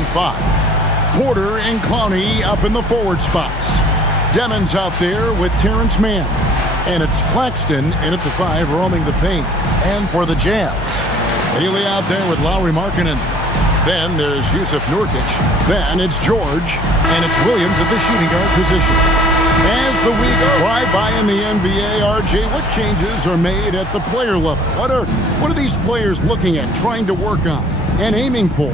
shooting 5. Porter and Clowney up in the forward spots. Demon's out there with Terrence Mann. And it's Claxton in at the 5, roaming the paint. And for the Jazz, Haley out there with Lauri Markkanen. Then there's Yusuf Nurkic. Then it's George. And it's Williams at the shooting guard position. As the weeks fly by in the NBA, RJ, what changes are made at the player level? What are these players looking at, trying to work on, and aiming for?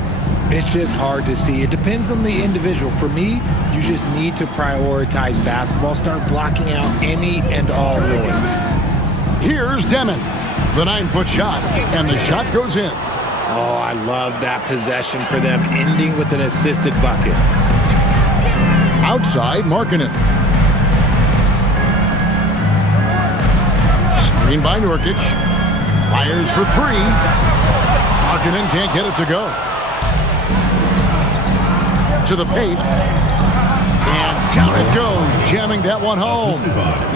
It's just hard to see. It depends on the individual. For me, you just need to prioritize basketball. Start blocking out any and all noise. Here's Demon. The 9-foot shot, and the shot goes in. Oh, I love that possession for them, ending with an assisted bucket. Outside, Markkanen. Screen by Nurkic. Fires for 3. Markkanen can't get it to go. To the paint. And down it goes, jamming that one home.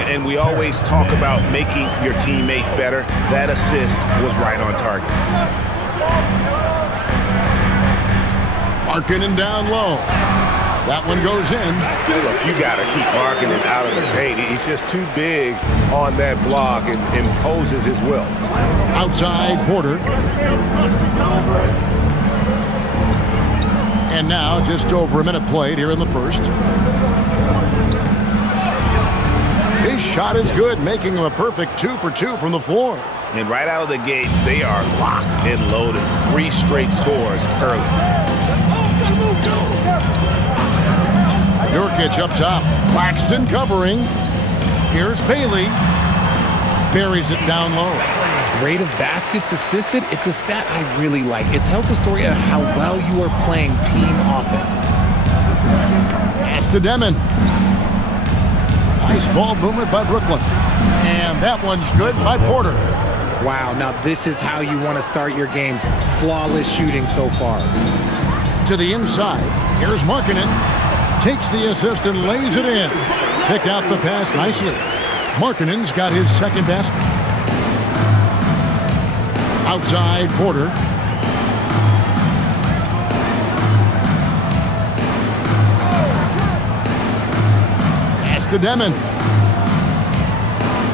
And we always talk about making your teammate better. That assist was right on target. Markkanen down low. That one goes in. Look, you got to keep Markkanen out of the paint. He's just too big on that block and imposes his will. Outside, Porter. And now, just over a minute played here in the first. His shot is good, making him a perfect 2 for 2 from the floor. And right out of the gates, they are locked and loaded. 3 straight scores early. Nurkic up top. Claxton covering. Here's Bailey. Buries it down low. Rate of baskets assisted, it's a stat I really like. It tells the story of how well you are playing team offense. Pass to Demon. Nice ball movement by Brooklyn. And that one's good by Porter. Wow, now this is how you want to start your games. Flawless shooting so far. To the inside. Here's Markkanen. Takes the assist and lays it in. Picked out the pass nicely. Markkanen's got his second basket. Outside, Porter. Pass to Demon.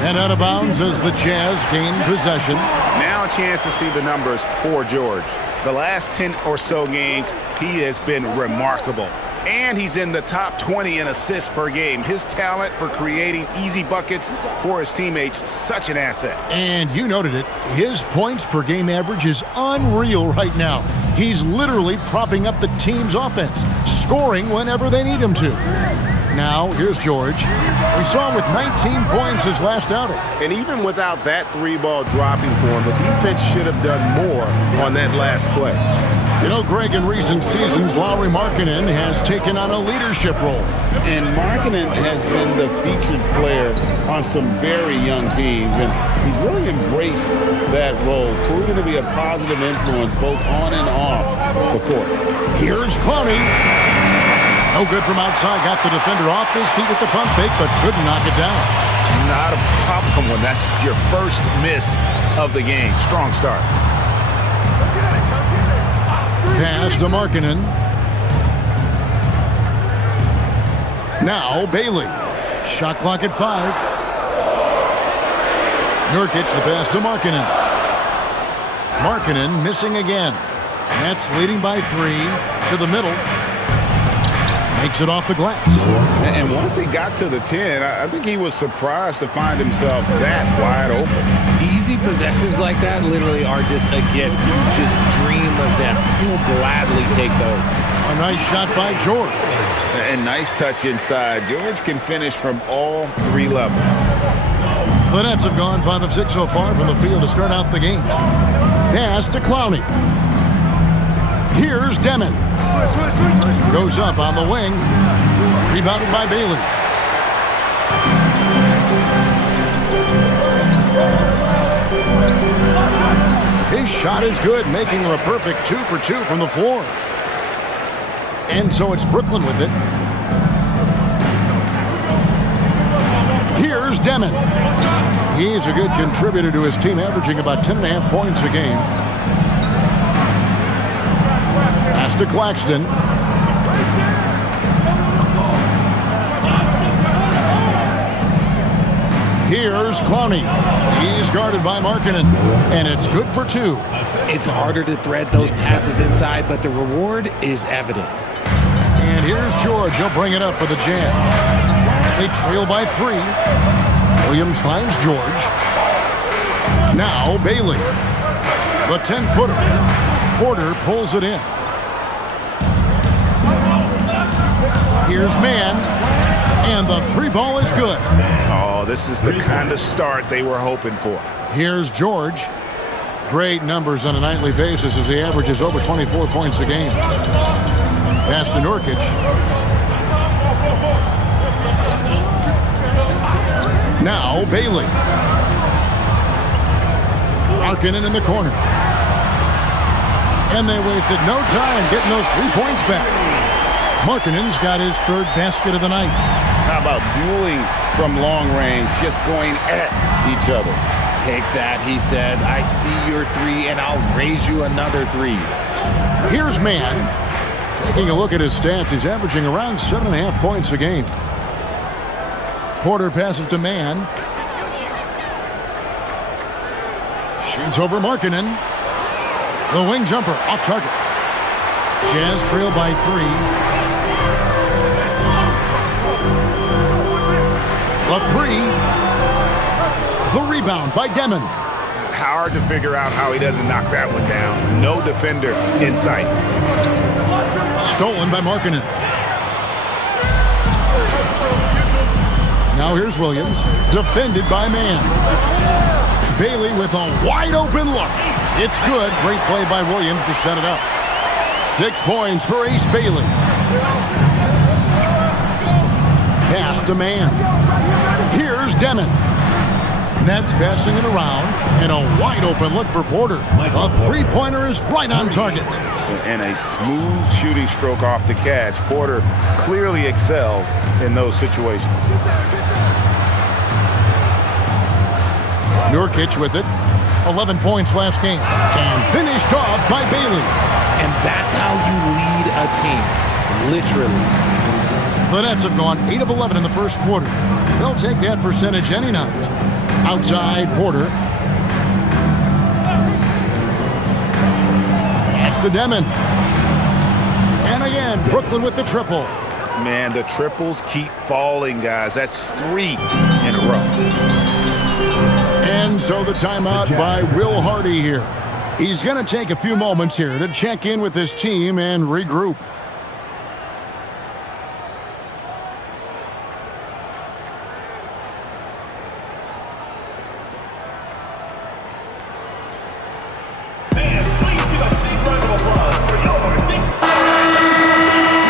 And out of bounds as the Jazz gain possession. Now a chance to see the numbers for George. The last 10 or so games, he has been remarkable. And he's in the top 20 in assists per game. His talent for creating easy buckets for his teammates, such an asset. And you noted it. His points per game average is unreal right now. He's literally propping up the team's offense, scoring whenever they need him to. Now, here's George. We saw him with 19 points his last outing. And even without that 3-ball dropping for him, the defense should have done more on that last play. You know, Greg, in recent seasons, Lauri Markkanen has taken on a leadership role. And Markkanen has been the featured player on some very young teams, and he's really embraced that role, proving to be a positive influence both on and off the court. Here's Clowney. No good from outside. Got the defender off his feet with the pump fake, but couldn't knock it down. Not a problem when that's your first miss of the game. Strong start. Pass to Markkanen. Now Bailey. Shot clock at 5. Nurkic the pass to Markkanen. Markkanen missing again. Nets leading by 3 to the middle. Makes it off the glass. And once he got to the 10, I think he was surprised to find himself that wide open. Easy possessions like that literally are just a gift. You just dream of them. He'll gladly take those. A nice shot by George. And nice touch inside. George can finish from all 3 levels. The Nets have gone 5 of 6 so far from the field to start out the game. Pass to Clowney. Here's Demon. Goes up on the wing. Rebounded by Bailey. His shot is good, making him a perfect 2 for 2 from the floor. And so it's Brooklyn with it. Here's Demon. He's a good contributor to his team, averaging about 10.5 points a game. Pass to Claxton. Here's Clowney. He's guarded by Markkanen, and it's good for 2. It's harder to thread those passes inside, but the reward is evident. And here's George. He'll bring it up for the Jam. They trail by 3. Williams finds George. Now Bailey. The 10-footer. Porter pulls it in. Here's Mann. And the 3 ball is good. Oh, this is the kind of start they were hoping for. Here's George. Great numbers on a nightly basis as he averages over 24 points a game. Pass to Nurkic. Now Bailey. Markkanen in the corner. And they wasted no time getting those 3 points back. Markkanen's got his 3rd basket of the night. How about dueling from long range, just going at each other? Take that, he says. I see your 3, and I'll raise you another 3. Here's Mann. Taking a look at his stats, he's averaging around 7.5 points a game. Porter passes to Mann. Shoots over Markkanen. The wing jumper off target. Jazz trail by 3. The 3. The rebound by Demon. Hard to figure out how he doesn't knock that one down. No defender in sight. Stolen by Markkanen. Now here's Williams. Defended by Mann. Bailey with a wide open look. It's good. Great play by Williams to set it up. 6 points for Ace Bailey. Pass to Mann. Here's Demon. Nets passing it around, and a wide open look for Porter. A 3-pointer is right on target. And a smooth shooting stroke off the catch. Porter clearly excels in those situations. Nurkic with it. 11 points last game. And finished off by Bailey. And that's how you lead a team. Literally. The Nets have gone 8 of 11 in the first quarter. They'll take that percentage any night. Outside Porter. Pass to Demon. And again, Brooklyn with the triple. Man, the triples keep falling, guys. That's 3 in a row. And so the timeout by Will Hardy here. He's going to take a few moments here to check in with his team and regroup.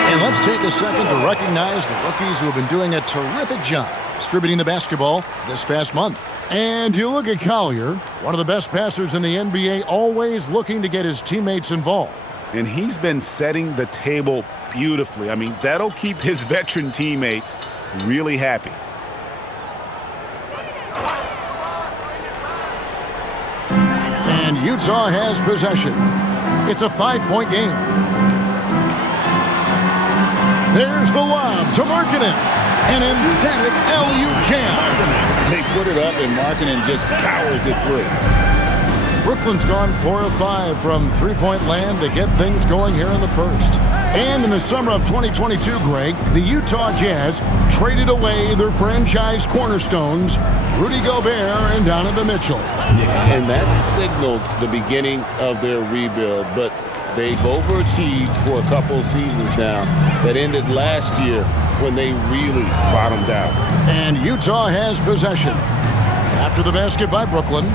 And let's take a second to recognize the rookies who have been doing a terrific job distributing the basketball this past month. And you look at Collier, one of the best passers in the NBA, always looking to get his teammates involved. And he's been setting the table beautifully. I mean, that'll keep his veteran teammates really happy. And Utah has possession. It's a 5-point game. There's the lob to Markkanen. An emphatic LU jam. They put it up, and Markkanen just powers it through. Brooklyn's gone 4 of 5 from three-point land to get things going here in the first. And in the summer of 2022, Greg, the Utah Jazz traded away their franchise cornerstones, Rudy Gobert and Donovan Mitchell. And that signaled the beginning of their rebuild, but they've overachieved for a couple seasons now that ended last year when they really bottomed out. And Utah has possession. After the basket by Brooklyn.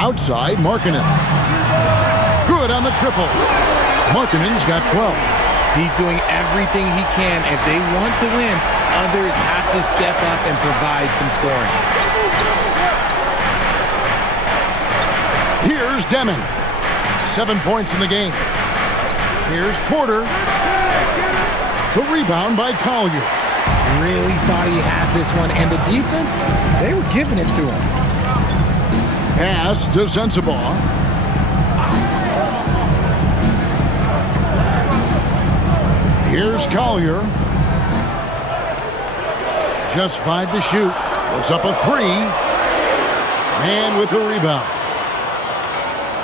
Outside, Markkanen. Good on the triple. Markkanen's got 12. He's doing everything he can. If they want to win, others have to step up and provide some scoring. Here's Demon. 7 points in the game. Here's Porter. The rebound by Collier. Really thought he had this one, and the defense, they were giving it to him. Pass to Sensabaugh. Here's Collier. Just 5 to shoot. Puts up a three. And with the rebound.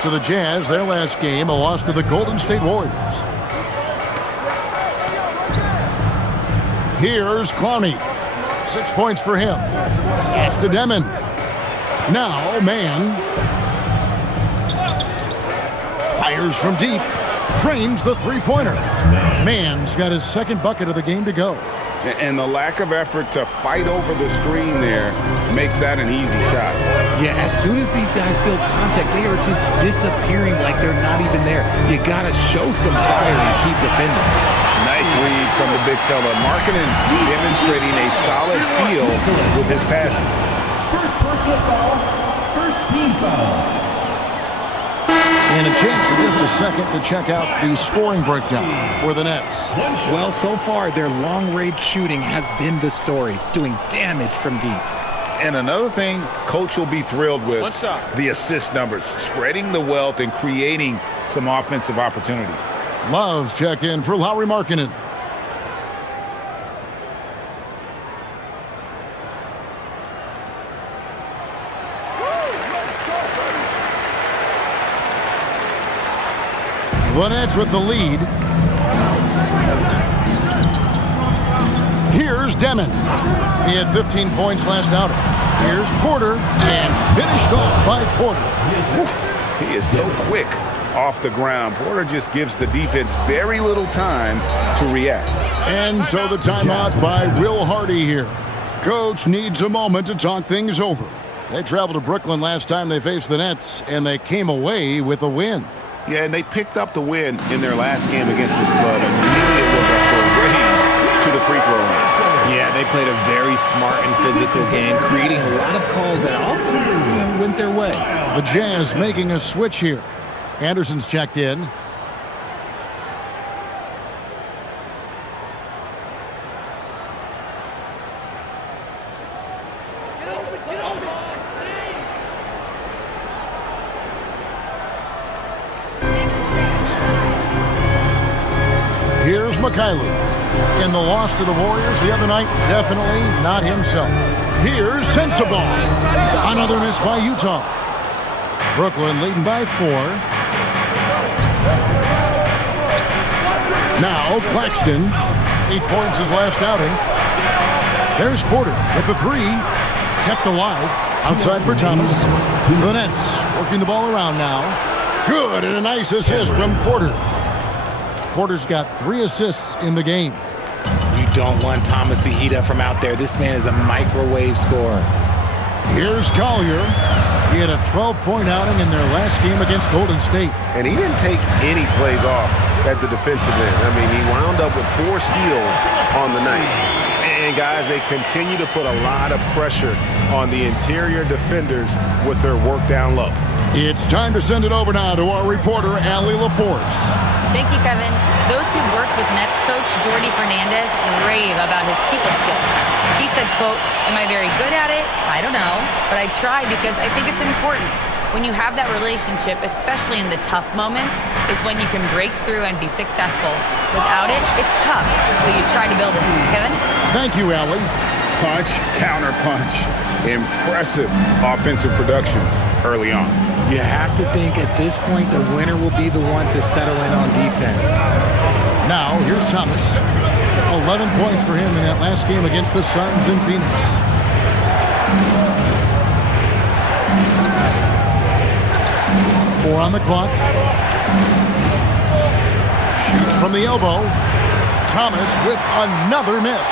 To the Jazz, their last game, a loss to the Golden State Warriors. Here's Clowney. 6 points for him. Off to Demon. Now, Mann. Fires from deep. Trains the three-pointer. Mann's got his second bucket of the game to go. And the lack of effort to fight over the screen there makes that an easy shot. Yeah, as soon as these guys build contact, they are just disappearing like they're not even there. You got to show some fire and keep defending. Nice read from the big fella. Markkanen demonstrating a solid feel with his passing. First personal foul, first team foul. And a chance for just a second to check out the scoring breakdown for the Nets. Well, so far, their long-range shooting has been the story, doing damage from deep. And another thing Coach will be thrilled with, the assist numbers, spreading the wealth and creating some offensive opportunities. Love's check in for Lauri Markkanen. The Nets with the lead. Here's Demon. He had 15 points last outing. Here's Porter, and finished off by Porter. He is so quick off the ground. Porter just gives the defense very little time to react. And so the timeout by Will Hardy here. Coach needs a moment to talk things over. They traveled to Brooklyn last time they faced the Nets, and they came away with a win. Yeah, and they picked up the win in their last game against this club, and really it was a parade to the free throw line. Yeah, they played a very smart and physical game, creating a lot of calls that often went their way. The Jazz making a switch here. Anderson's checked in. Here's Mikhailuk. In the loss to the Warriors the other night, definitely not himself. Here's Sensabaugh. Another miss by Utah. Brooklyn leading by 4. Now Claxton. 8 points his last outing. There's Porter with the 3. Kept alive. Outside for Thomas. The Nets working the ball around now. Good, and a nice assist from Porter. Porter's got 3 assists in the game. You don't want Thomas to heat up from out there. This man is a microwave scorer. Here's Collier. He had a 12-point outing in their last game against Golden State. And he didn't take any plays off at the defensive end. I mean, he wound up with 4 steals on the night. And, guys, they continue to put a lot of pressure on the interior defenders with their work down low. It's time to send it over now to our reporter, Allie LaForce. Thank you, Kevin. Those who worked with Nets coach Jordi Fernandez rave about his people skills. He said, quote, "Am I very good at it? I don't know, but I try because I think it's important. When you have that relationship, especially in the tough moments, is when you can break through and be successful. Without it, it's tough, so you try to build it." Kevin? Thank you, Allie. Punch, counter punch. Impressive offensive production early on. You have to think at this point the winner will be the one to settle in on defense. Now, here's Thomas. 11 points for him in that last game against the Suns in Phoenix. Four on the clock. Shoots from the elbow. Thomas with another miss.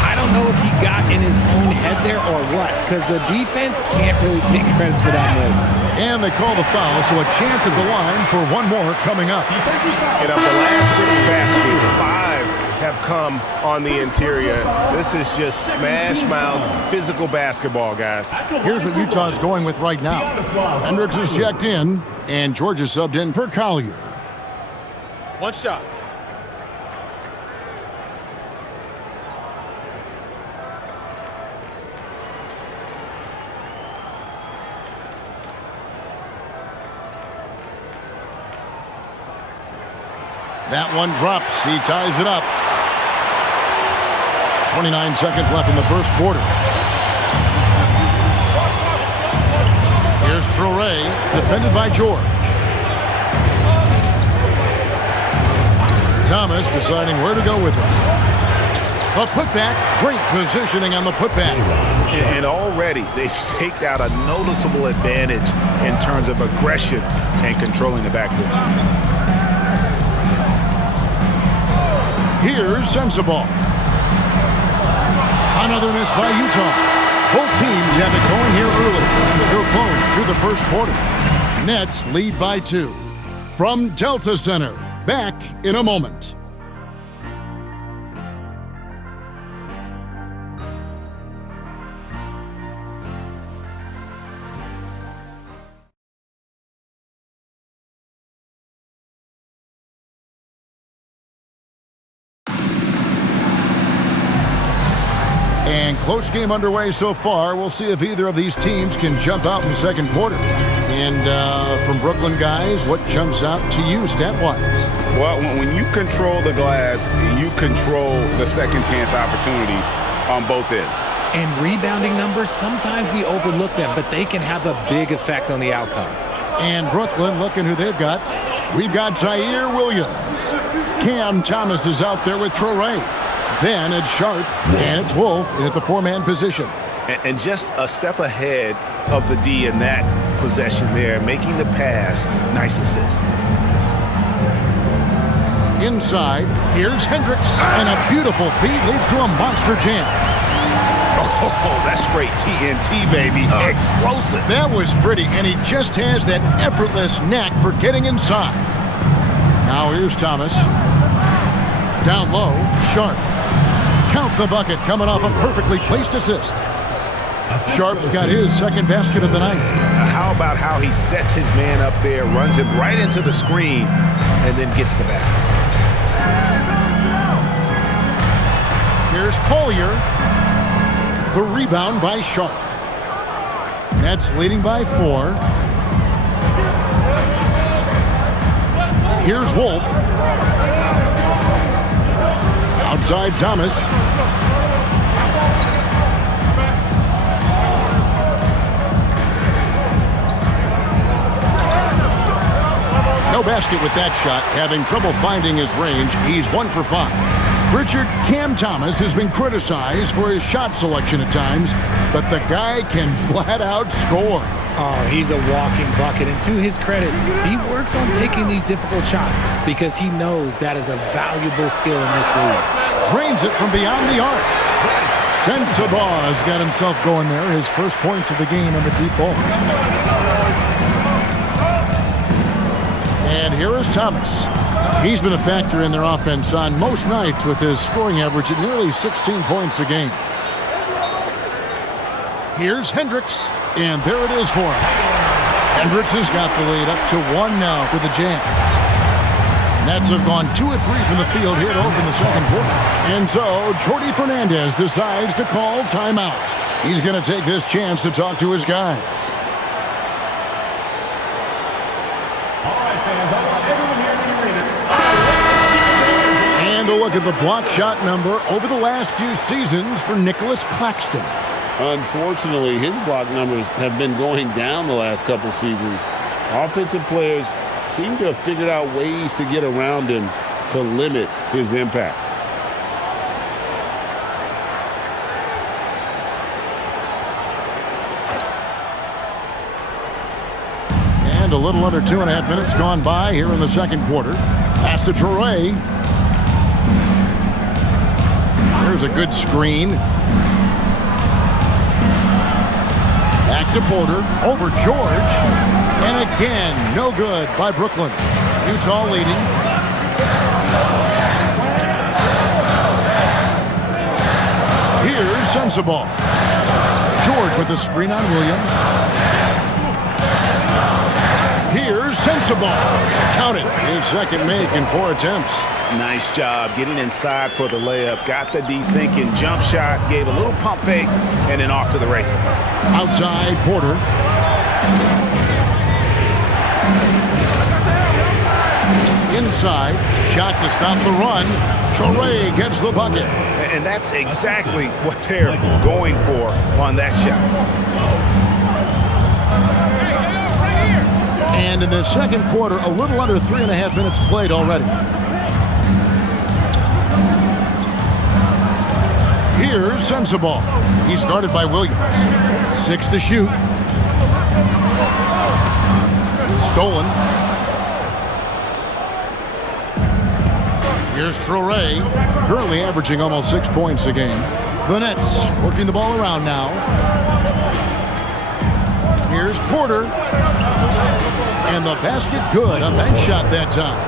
I don't know if he got in his own head there or what, because the defense can't really take credit for that miss. And they call the foul, so a chance at the line for one more coming up. And of the last 6 baskets, 5 have come on the interior. This is just smash mouth physical basketball, guys. Here's what Utah's going with right now. Hendricks is checked in, and Georgia subbed in for Collier. One shot. That one drops. He ties it up. 29 seconds left in the first quarter. Here's Traore, defended by George. Thomas deciding where to go with it. A putback. Great positioning on the putback. And already they've staked out a noticeable advantage in terms of aggression and controlling the backcourt. Here's Sensabaugh. Another miss by Utah. Both teams have it going here early. Still close through the first quarter. Nets lead by 2. From Delta Center, back in a moment. And close game underway so far. We'll see if either of these teams can jump out in the second quarter. And from Brooklyn guys, what jumps out to you stat-wise? Well, when you control the glass, you control the second chance opportunities on both ends. And rebounding numbers, sometimes we overlook them, but they can have a big effect on the outcome. And Brooklyn, looking who they've got. We've got Zaire Williams. Cam Thomas is out there with Traore. Then it's Sharp, and it's Wolf at the 4-man position. And just a step ahead of the D in that possession there, making the pass. Nice assist. Inside, here's Hendricks, and a beautiful feed leads to a monster jam. Oh, that's straight TNT, baby. Explosive. That was pretty, and he just has that effortless knack for getting inside. Now here's Thomas. Down low, Sharp. Count the bucket, coming off a perfectly placed assist. Sharp's got his second basket of the night. How about how he sets his man up there, runs him right into the screen, and then gets the basket. Here's Collier. The rebound by Sharp. Nets leading by 4. Here's Wolf. Outside Thomas. No basket with that shot. Having trouble finding his range. He's 1 for 5. Richard, Cam Thomas has been criticized for his shot selection at times, but the guy can flat out score. Oh, he's a walking bucket, and to his credit, he works on taking these difficult shots because he knows that is a valuable skill in this league. Drains it from beyond the arc. Sensabaugh has got himself going there. His first points of the game on the deep ball. And here is Thomas. He's been a factor in their offense on most nights with his scoring average at nearly 16 points a game. Here's Hendricks, and there it is for him. Hendricks has got the lead up to 1 now for the Jazz. Nets have gone 2 of 3 from the field here to open the second quarter. And so, Jordi Fernandez decides to call timeout. He's going to take this chance to talk to his guys. All right, fans, I want everyone here to be ready. And a look at the block shot number over the last few seasons for Nicholas Claxton. Unfortunately, his block numbers have been going down the last couple seasons. Offensive players seem to have figured out ways to get around him to limit his impact. And a little under 2.5 minutes gone by here in the second quarter. Pass to Traore. There's a good screen. Back to Porter, over George, and again, no good by Brooklyn. Utah leading. Here's Sensabaugh. George with the screen on Williams. Here's Sensabaugh. Count it, his second make in 4 attempts. Nice job getting inside for the layup. Got the D thinking, jump shot, gave a little pump fake, and then off to the races. Outside Porter. Inside, shot to stop the run. Traore gets the bucket. And that's exactly what they're going for on that shot. And in the second quarter, a little under 3.5 minutes played already. Here's Sensabaugh. He's guarded by Williams. 6 to shoot. Stolen. Here's Traoré, currently averaging almost 6 points a game. The Nets working the ball around now. Here's Porter. And the basket good. A bank shot that time.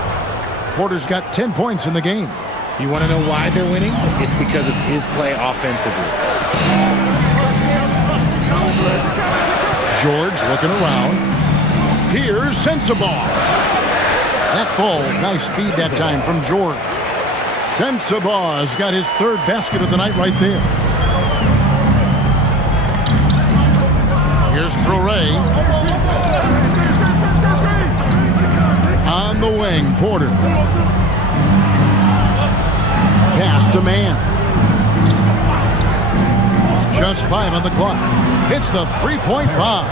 Porter's got 10 points in the game. You want to know why they're winning? It's because of his play offensively. George looking around. Here's Sensabaugh. That ball, nice feed that time from George. Sensabaugh's got his third basket of the night right there. Here's Traoré. On the wing, Porter. Pass to man. Just 5 on the clock. Hits the three-point bomb.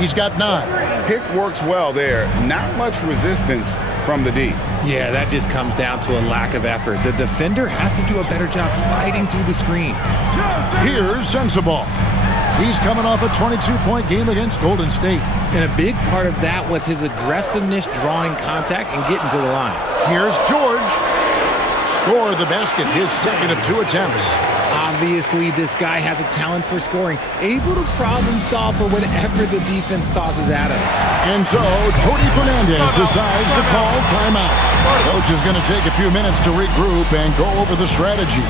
He's got 9. Pick works well there. Not much resistance from the D. Yeah, that just comes down to a lack of effort. The defender has to do a better job fighting through the screen. Here's Sensabaugh. He's coming off a 22-point game against Golden State. And a big part of that was his aggressiveness drawing contact and getting to the line. Here's George. Scored the basket, his second of 2 attempts. Obviously, this guy has a talent for scoring, able to problem solve for whatever the defense tosses at him. And so, Jody Fernandez decides to call timeout. Coach is going to take a few minutes to regroup and go over the strategy.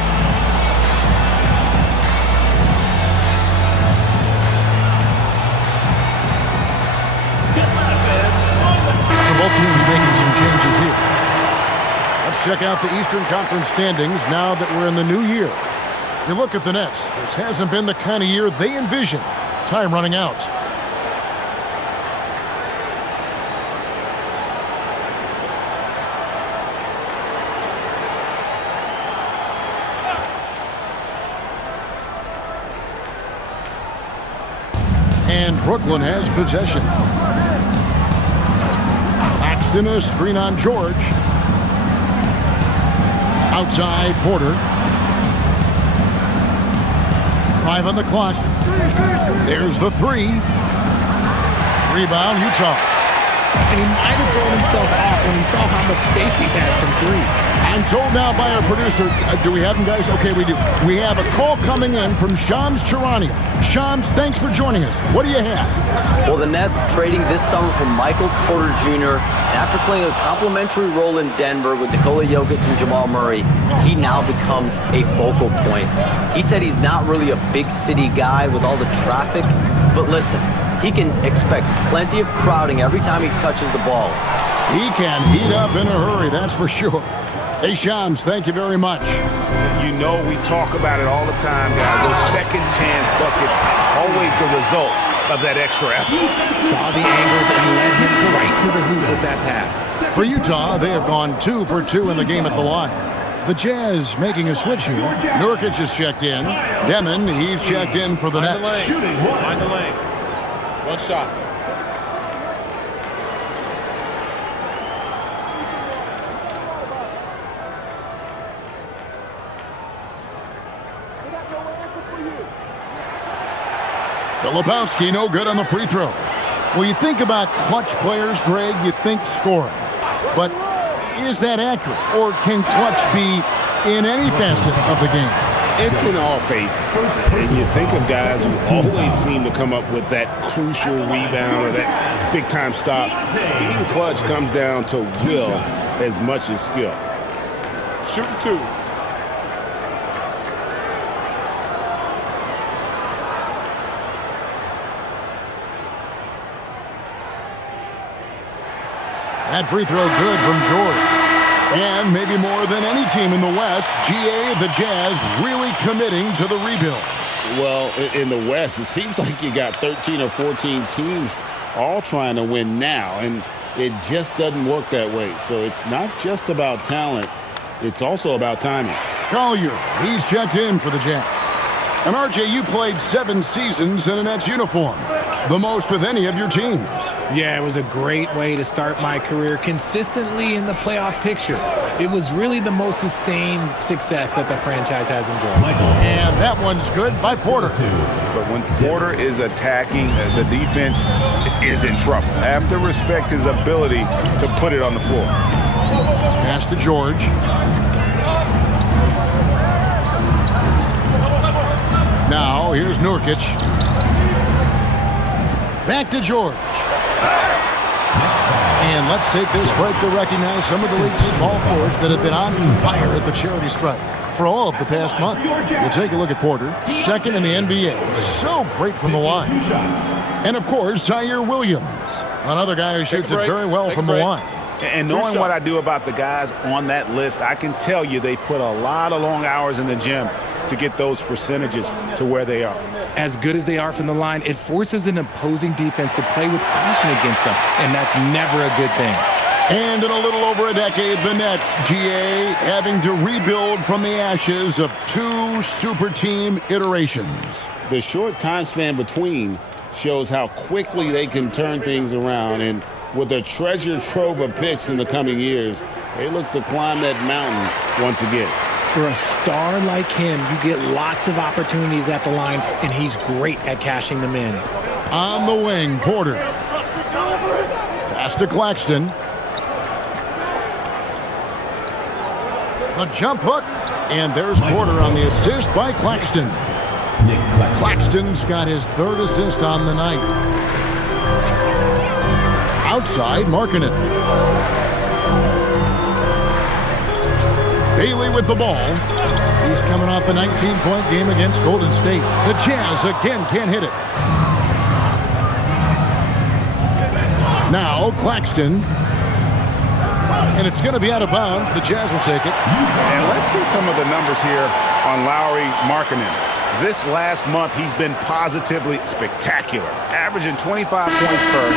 So both teams making some changes here. Let's check out the Eastern Conference standings now that we're in the new year. You look at the Nets. This hasn't been the kind of year they envisioned. Time running out. And Brooklyn has possession. Paxton, a screen on George. Outside, Porter. 5 on the clock. There's the 3. Rebound, Utah. And he might have thrown himself off when he saw how much space he had from 3. I'm told now by our producer, do we have him, guys? Okay, we do. We have a call coming in from Shams Charania. Shams, thanks for joining us. What do you have? Well, the Nets trading this summer for Michael Porter Jr. And after playing a complimentary role in Denver with Nikola Jokic and Jamal Murray, he now becomes a focal point. He said he's not really a big city guy with all the traffic, but listen, he can expect plenty of crowding every time he touches the ball. He can heat up in a hurry, that's for sure. Hey, Shams, thank you very much. You know we talk about it all the time, guys. Those second chance buckets, always the result of that extra effort. Saw the angles and led him right to the hoop with that pass. For Utah, they have gone 2 for 2 in the game at the line. The Jazz making a switch here. Nurkic is checked in. Demon, he's checked in for the Nets. Mind the lanes. One shot. Filipowski, no good on the free throw. Well, you think about clutch players, Greg, you think scoring. But is that accurate? Or can clutch be in any facet of the game? It's in all phases. And you think of guys who always seem to come up with that crucial rebound or that big-time stop. Being clutch comes down to will as much as skill. Shooting 2. That free throw good from George. And maybe more than any team in the West, GA, the Jazz, really committing to the rebuild. Well, in the West, it seems like you got 13 or 14 teams all trying to win now, and it just doesn't work that way. So it's not just about talent, it's also about timing. Collier, he's checked in for the Jazz. And RJ, you played 7 seasons in a Nets uniform, the most with any of your teams. Yeah, it was a great way to start my career consistently in the playoff picture. It was really the most sustained success that the franchise has enjoyed. And that one's good by Porter. But when Porter is attacking, the defense is in trouble. Have to respect his ability to put it on the floor. Pass to George. Now, here's Nurkic. Back to George. And let's take this break to recognize some of the league's small forwards that have been on fire at the charity stripe for all of the past month. You take a look at Porter, second in the NBA. So great from the line. And, of course, Zaire Williams, another guy who shoots it very well from the line. And knowing what I do about the guys on that list, I can tell you they put a lot of long hours in the gym to get those percentages to where they are. As good as they are from the line, it forces an opposing defense to play with caution against them, and that's never a good thing. And in a little over a decade, the Nets, GA, having to rebuild from the ashes of two super team iterations. The short time span between shows how quickly they can turn things around, and with their treasure trove of picks in the coming years, they look to climb that mountain once again. For a star like him, you get lots of opportunities at the line, and he's great at cashing them in. On the wing, Porter. Pass to Claxton. The jump hook. And there's Porter on the assist by Claxton. Claxton's got his third assist on the night. Outside, Markkanen. Bailey with the ball. He's coming off a 19-point game against Golden State. The Jazz again can't hit it. Now Claxton. And it's going to be out of bounds. The Jazz will take it. And let's see some of the numbers here on Lauri Markkanen. This last month, he's been positively spectacular, averaging 25 points per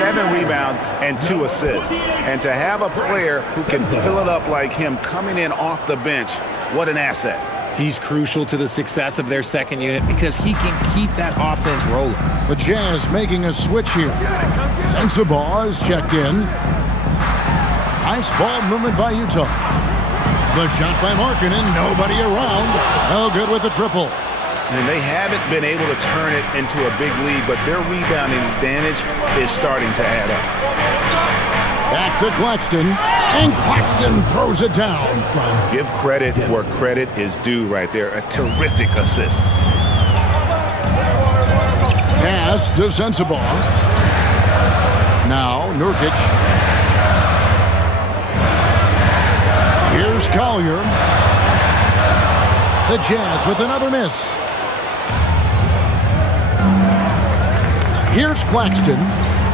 7 rebounds and 2 assists. And to have a player who can fill it up like him coming in off the bench, what an asset. He's crucial to the success of their second unit because he can keep that offense rolling. The Jazz making a switch here. Sensabaugh is checked in. Nice ball movement by Utah. The shot by Markkanen, nobody around. No good with the triple. And they haven't been able to turn it into a big lead, but their rebounding advantage is starting to add up. Back to Claxton, and Claxton throws it down. Give credit where credit is due right there. A terrific assist. Pass to Sensabaugh. Now Nurkic. Here's Collier. The Jazz with another miss. Here's Claxton.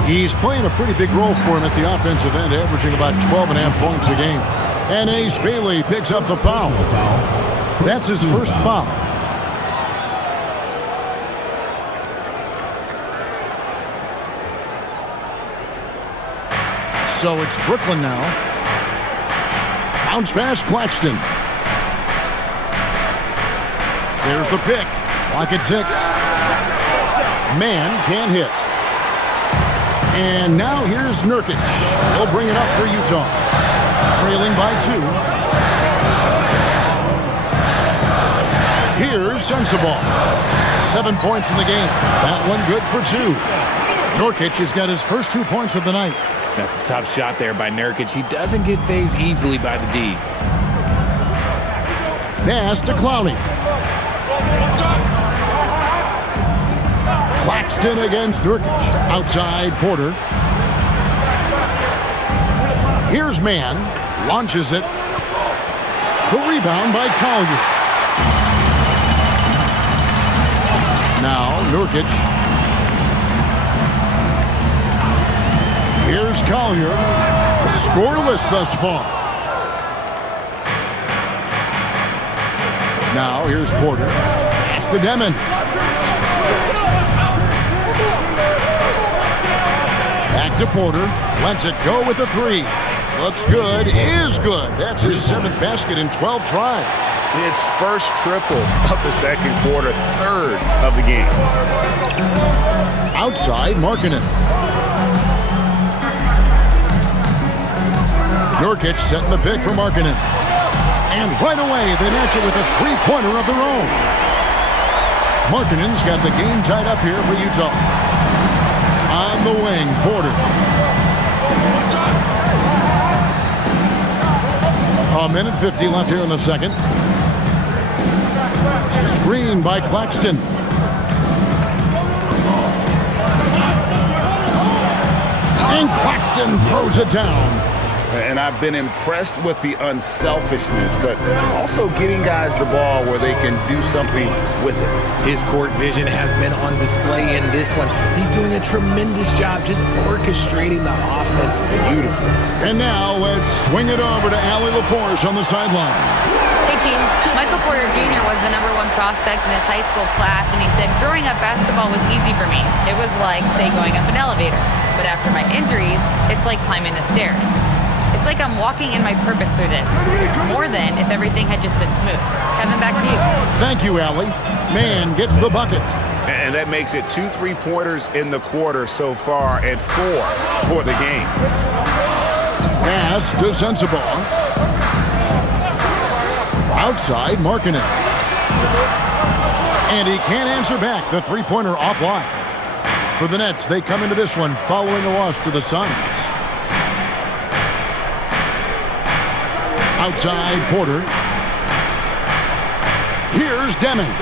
He's playing a pretty big role for him at the offensive end, averaging about 12.5 points a game. And Ace Bailey picks up the foul. That's his first foul. So it's Brooklyn now. Bounce pass, Claxton. There's the pick. Clock at 6. Man can't hit. And now here's Nurkic. He'll bring it up for Utah. Trailing by 2. Here's Sensabaugh. 7 points in the game. That one good for 2. Nurkic has got his first 2 points of the night. That's a tough shot there by Nurkic. He doesn't get phased easily by the D. Pass to Clowney. Claxton against Nurkic. Outside Porter. Here's Mann. Launches it. The rebound by Collier. Now Nurkic. Here's Collier. Scoreless thus far. Now here's Porter. Pass to Demon. Back to Porter. Lets it go with a 3. Looks good. Is good. That's his 7th basket in 12 tries. It's first triple of the second quarter, 3rd of the game. Outside Markkanen. Nurkic setting the pick for Markkanen. And right away, they match it with a three-pointer of their own. Markkanen's got the game tied up here for Utah. On the wing, Porter. A minute 50 left here in the second. Screen by Claxton. And Claxton throws it down. And I've been impressed with the unselfishness, but also getting guys the ball where they can do something with it. His court vision has been on display in this one. He's doing a tremendous job just orchestrating the offense beautifully. And now let's swing it over to Allie LaForce on the sideline. Hey team, Michael Porter Jr. was the #1 prospect in his high school class, and he said, growing up, basketball was easy for me. It was like, say, going up an elevator. But after my injuries, it's like climbing the stairs. It's like I'm walking in my purpose through this, more than if everything had just been smooth. Kevin, back to you. Thank you, Allie. Man gets the bucket. And that makes it 2 3-pointers in the quarter so far and 4 for the game. Pass to Sensabaugh. Outside, Markkanen. And he can't answer back. The three-pointer offline. For the Nets, they come into this one following a loss to the Suns. Outside, Porter. Here's Deming.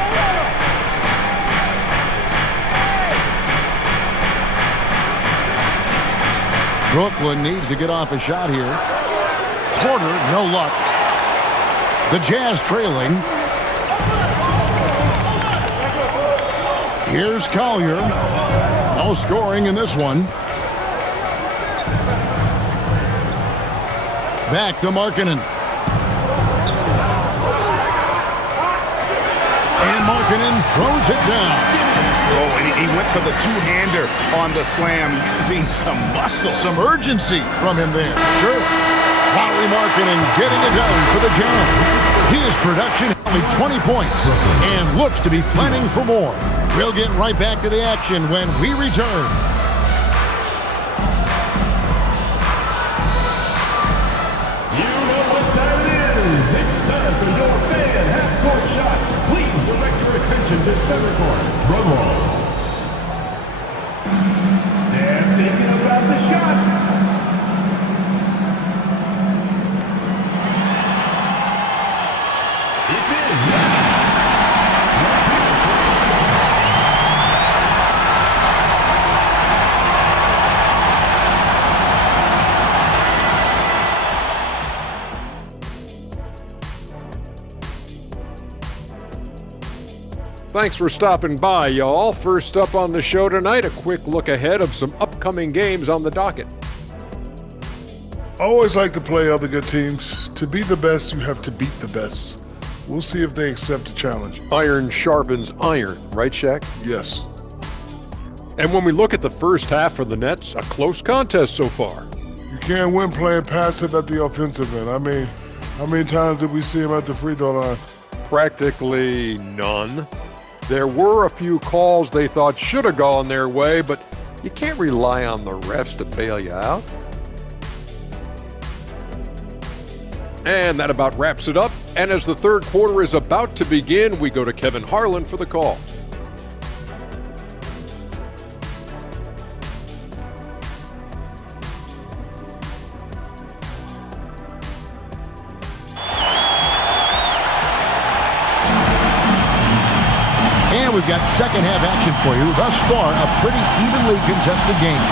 Brooklyn needs to get off a shot here. Porter, no luck. The Jazz trailing. Here's Collier. No scoring in this one. Back to Markkanen. And Markkanen throws it down. Oh, and he went for the two-hander on the slam, using some muscle. Some urgency from him there. Sure. Lauri Markkanen getting it done for the Jazz. His production only 20 points and looks to be planning for more. We'll get right back to the action when we return. You know what time it is. It's time for your fan half-court shot. Please direct your attention to center court. Drum roll. They're thinking about the shot. It's in. Thanks for stopping by, y'all. First up on the show tonight, a quick look ahead of some upcoming games on the docket. I always like to play other good teams. To be the best, you have to beat the best. We'll see if they accept the challenge. Iron sharpens iron, right, Shaq? Yes. And when we look at the first half for the Nets, a close contest so far. You can't win playing passive at the offensive end. I mean, how many times did we see him at the free throw line? Practically none. There were a few calls they thought should have gone their way, but you can't rely on the refs to bail you out. And that about wraps it up. And as the third quarter is about to begin, we go to Kevin Harlan for the call. We've got second half action for you. Thus far, a pretty evenly contested game.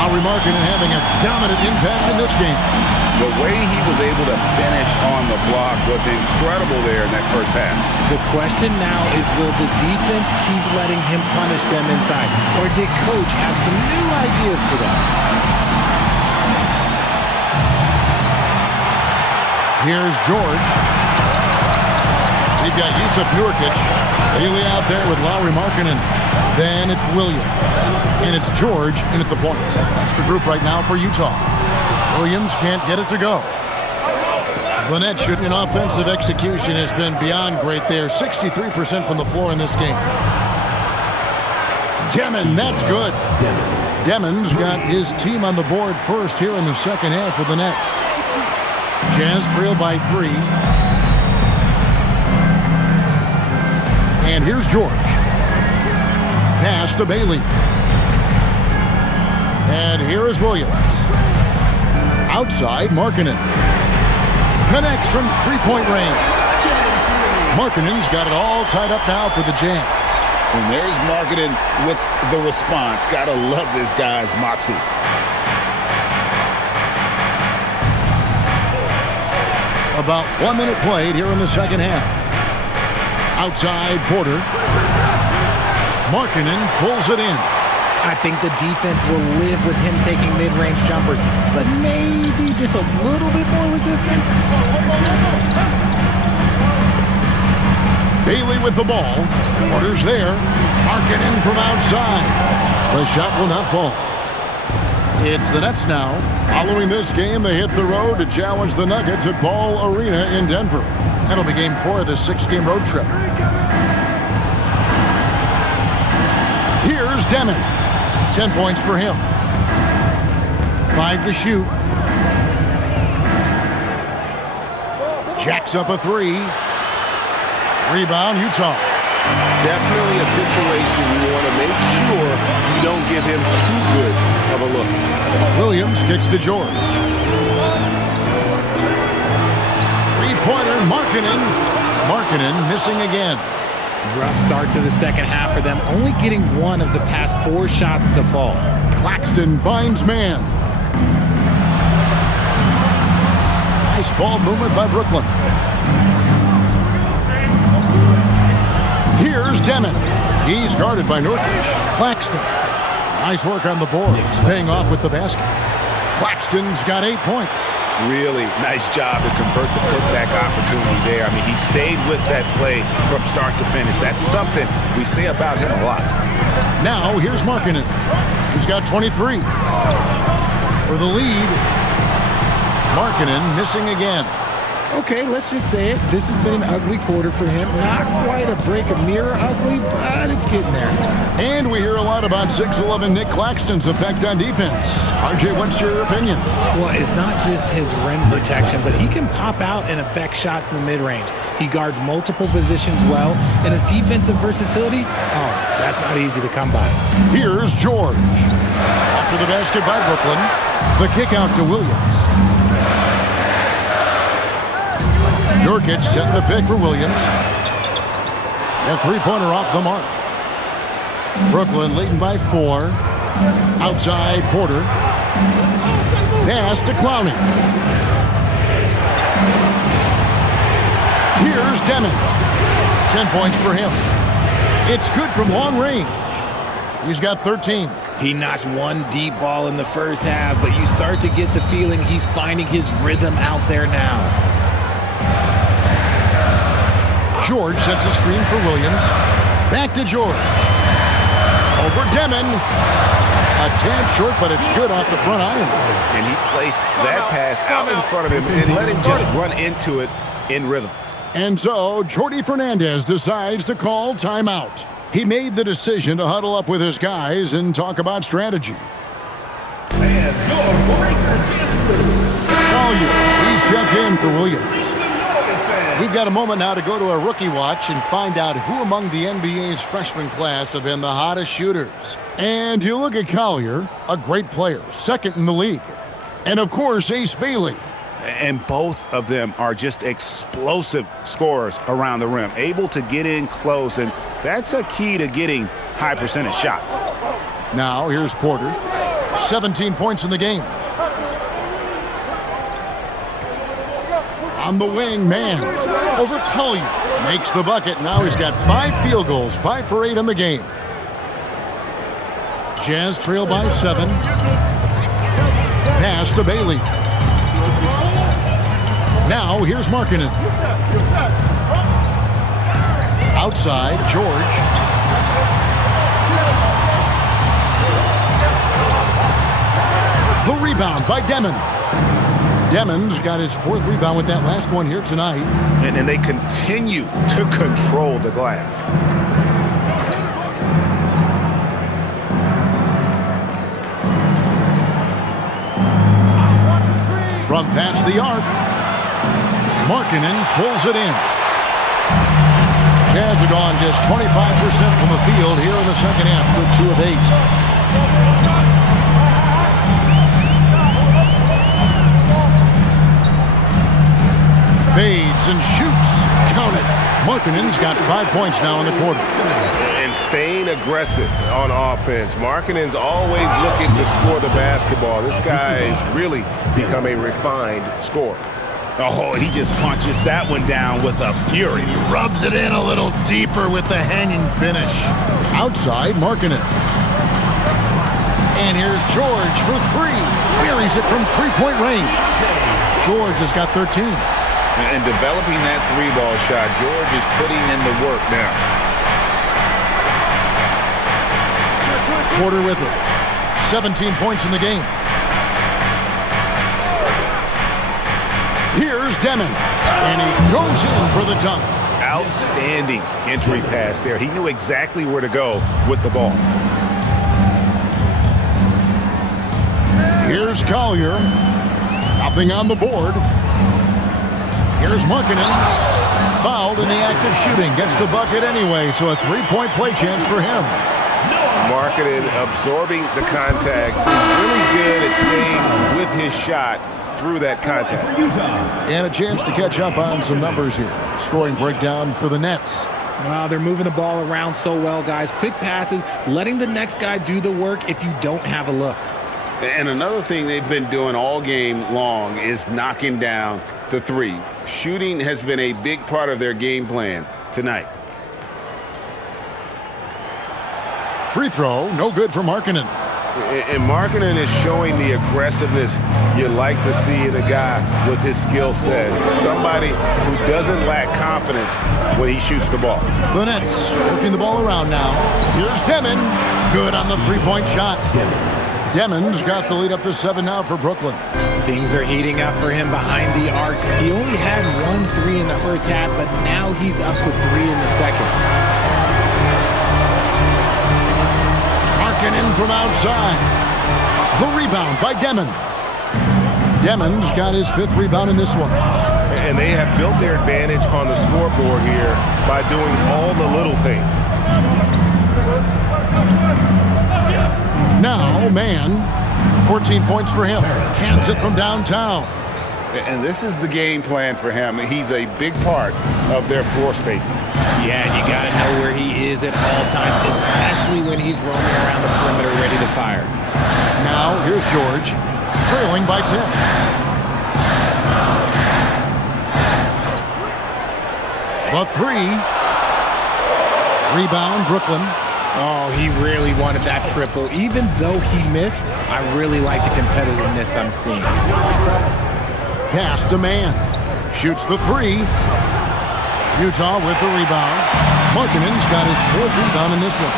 Lauri Markkanen having a dominant impact in this game. The way he was able to finish on the block was incredible there in that first half. The question now is, will the defense keep letting him punish them inside? Or did Coach have some new ideas for them? Here's George. We've got Yusuf Nurkic. Haley out there with Lauri Markkanen. Then it's Williams. And it's George in at the point. That's the group right now for Utah. Williams can't get it to go. The Nets shooting an offensive execution has been beyond great there. 63% from the floor in this game. Deming, that's good. Deming's got his team on the board first here in the second half for the Nets. Jazz trail by 3. And here's George. Pass to Bailey. And here is Williams. Outside, Markkanen. Connects from three-point range. Markkanen's got it all tied up now for the Jazz. And there's Markkanen with the response. Gotta love this guy's moxie. About 1 minute played here in the second half. Outside, Porter. Markkanen pulls it in. I think the defense will live with him taking mid-range jumpers, but maybe just a little bit more resistance. Bailey with the ball. Porter's there. Markkanen from outside. The shot will not fall. It's the Nets now. Following this game, they hit the road to challenge the Nuggets at Ball Arena in Denver. That'll be game 4 of this 6-game road trip. Here's Demon. 10 points for him. 5 to shoot. Jacks up a 3. Rebound, Utah. Definitely a situation you want to make sure you don't give him too good of a look. Williams kicks to George. Three-pointer, Markkanen. Markkanen missing again. Rough start to the second half for them, only getting 1 of the past 4 shots to fall. Claxton finds man. Nice ball movement by Brooklyn. Here's Demon. He's guarded by Nurkic. Claxton. Nice work on the boards, paying off with the basket. Claxton's got 8 points. Really nice job to convert the putback opportunity there. I mean, he stayed with that play from start to finish. That's something we say about him a lot. Now, here's Markkanen. He's got 23. For the lead, Markkanen missing again. Okay, let's just say it. This has been an ugly quarter for him. Not quite a break a mirror ugly, but it's getting there. And we hear a lot about 6'11" Nick Claxton's effect on defense. RJ, what's your opinion? Well, it's not just his rim protection, but he can pop out and affect shots in the mid-range. He guards multiple positions well, and his defensive versatility, that's not easy to come by. Here's George. After the basket by Brooklyn, the kick out to Williams. Nurkic setting the pick for Williams. A three-pointer off the mark. Brooklyn leading by 4. Outside, Porter. Pass to Clowney. Here's Demon. 10 points for him. It's good from long range. He's got 13. He notched 1 deep ball in the first half, but you start to get the feeling he's finding his rhythm out there now. George sets a screen for Williams. Back to George. Over Demon. A tad short, but it's good off the front iron. And he placed that pass out in front of him and let him just run into it in rhythm. And so, Jordi Fernandez decides to call timeout. He made the decision to huddle up with his guys and talk about strategy. And your Collier, please check in for Williams. We've got a moment now to go to a rookie watch and find out who among the NBA's freshman class have been the hottest shooters. And you look at Collier, a great player, second in the league. And of course, Ace Bailey. And both of them are just explosive scorers around the rim, able to get in close, and that's a key to getting high percentage shots. Now, here's Porter. 17 points in the game. On the wing, man. Over Collier. Makes the bucket. Now he's got 5 field goals, 5 for 8 in the game. Jazz trail by 7. Pass to Bailey. Now, here's Markkanen. Outside, George. The rebound by Demon. Demon's got his 4th rebound with that last one here tonight. And they continue to control the glass. From past the arc. Markkanen pulls it in. Jazz have gone just 25% from the field here in the second half with 2 of 8. Fades and shoots. Count it. Markkanen's got 5 points now in the quarter. And staying aggressive on offense. Markkanen's always looking to score the basketball. This guy has really become a refined scorer. Oh, he just punches that one down with a fury. He rubs it in a little deeper with the hanging finish. Outside, Markkanen. And here's George for 3. Buries it from 3-point range. George has got 13. And developing that 3-ball shot, George is putting in the work now. Porter with it. 17 points in the game. Here's Demon. And he goes in for the dunk. Outstanding entry pass there. He knew exactly where to go with the ball. Here's Collier. Nothing on the board. Here's Markkanen. Fouled in the act of shooting. Gets the bucket anyway, so a 3-point play chance for him. Markkanen absorbing the contact. He's really good at staying with his shot through that contact. And a chance to catch up on some numbers here. Scoring breakdown for the Nets. Wow, they're moving the ball around so well, guys. Quick passes, letting the next guy do the work if you don't have a look. And another thing they've been doing all game long is knocking down the 3. Shooting has been a big part of their game plan tonight. Free throw, no good for Markkanen. And Markkanen is showing the aggressiveness you like to see in a guy with his skill set. Somebody who doesn't lack confidence when he shoots the ball. The Nets working the ball around now. Here's Demon. Good on the 3-point shot. Demon's got the lead up to 7 now for Brooklyn. Things are heating up for him behind the arc. He only had 1 3 in the first half, but now he's up to 3 in the second. Markkanen from outside. The rebound by Demon. Demon's got his 5th rebound in this one. And they have built their advantage on the scoreboard here by doing all the little things. Now, man. 14 points for him. Cans it from downtown. And this is the game plan for him. He's a big part of their floor spacing. Yeah, and you got to know where he is at all times, especially when he's roaming around the perimeter ready to fire. Now, here's George, trailing by 10. The 3. Rebound, Brooklyn. Oh, he really wanted that triple. Even though he missed, I really like the competitiveness I'm seeing. Pass to man. Shoots the 3. Utah with the rebound. Markkanen's got his 4th rebound in this one.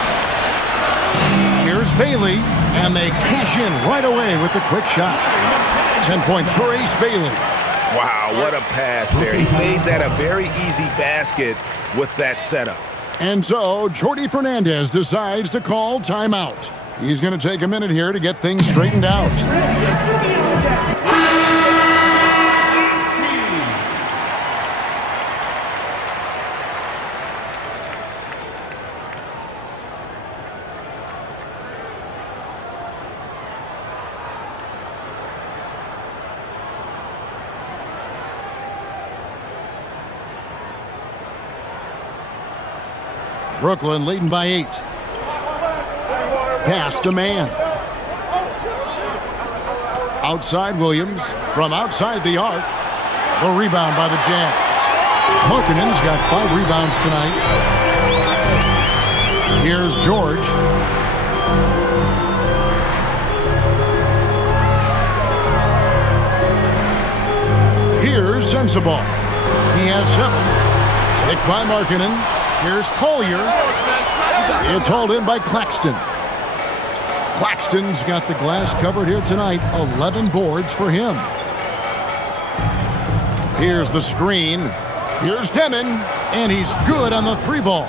Here's Bailey, and they cash in right away with the quick shot. 10 points for Ace Bailey. Wow, what a pass there. He made that a very easy basket with that setup. And so, Jordi Fernandez decides to call timeout. He's going to take a minute here to get things straightened out. Brooklyn leading by 8. Pass to man. Outside Williams from outside the arc. The rebound by the Jazz. Markkanen's got 5 rebounds tonight. Here's George. Here's Sensabaugh. He has 7. Picked by Markkanen. Here's Collier. It's hauled in by Claxton. Claxton's got the glass covered here tonight. 11 boards for him. Here's the screen. Here's Demon, and he's good on the 3-ball.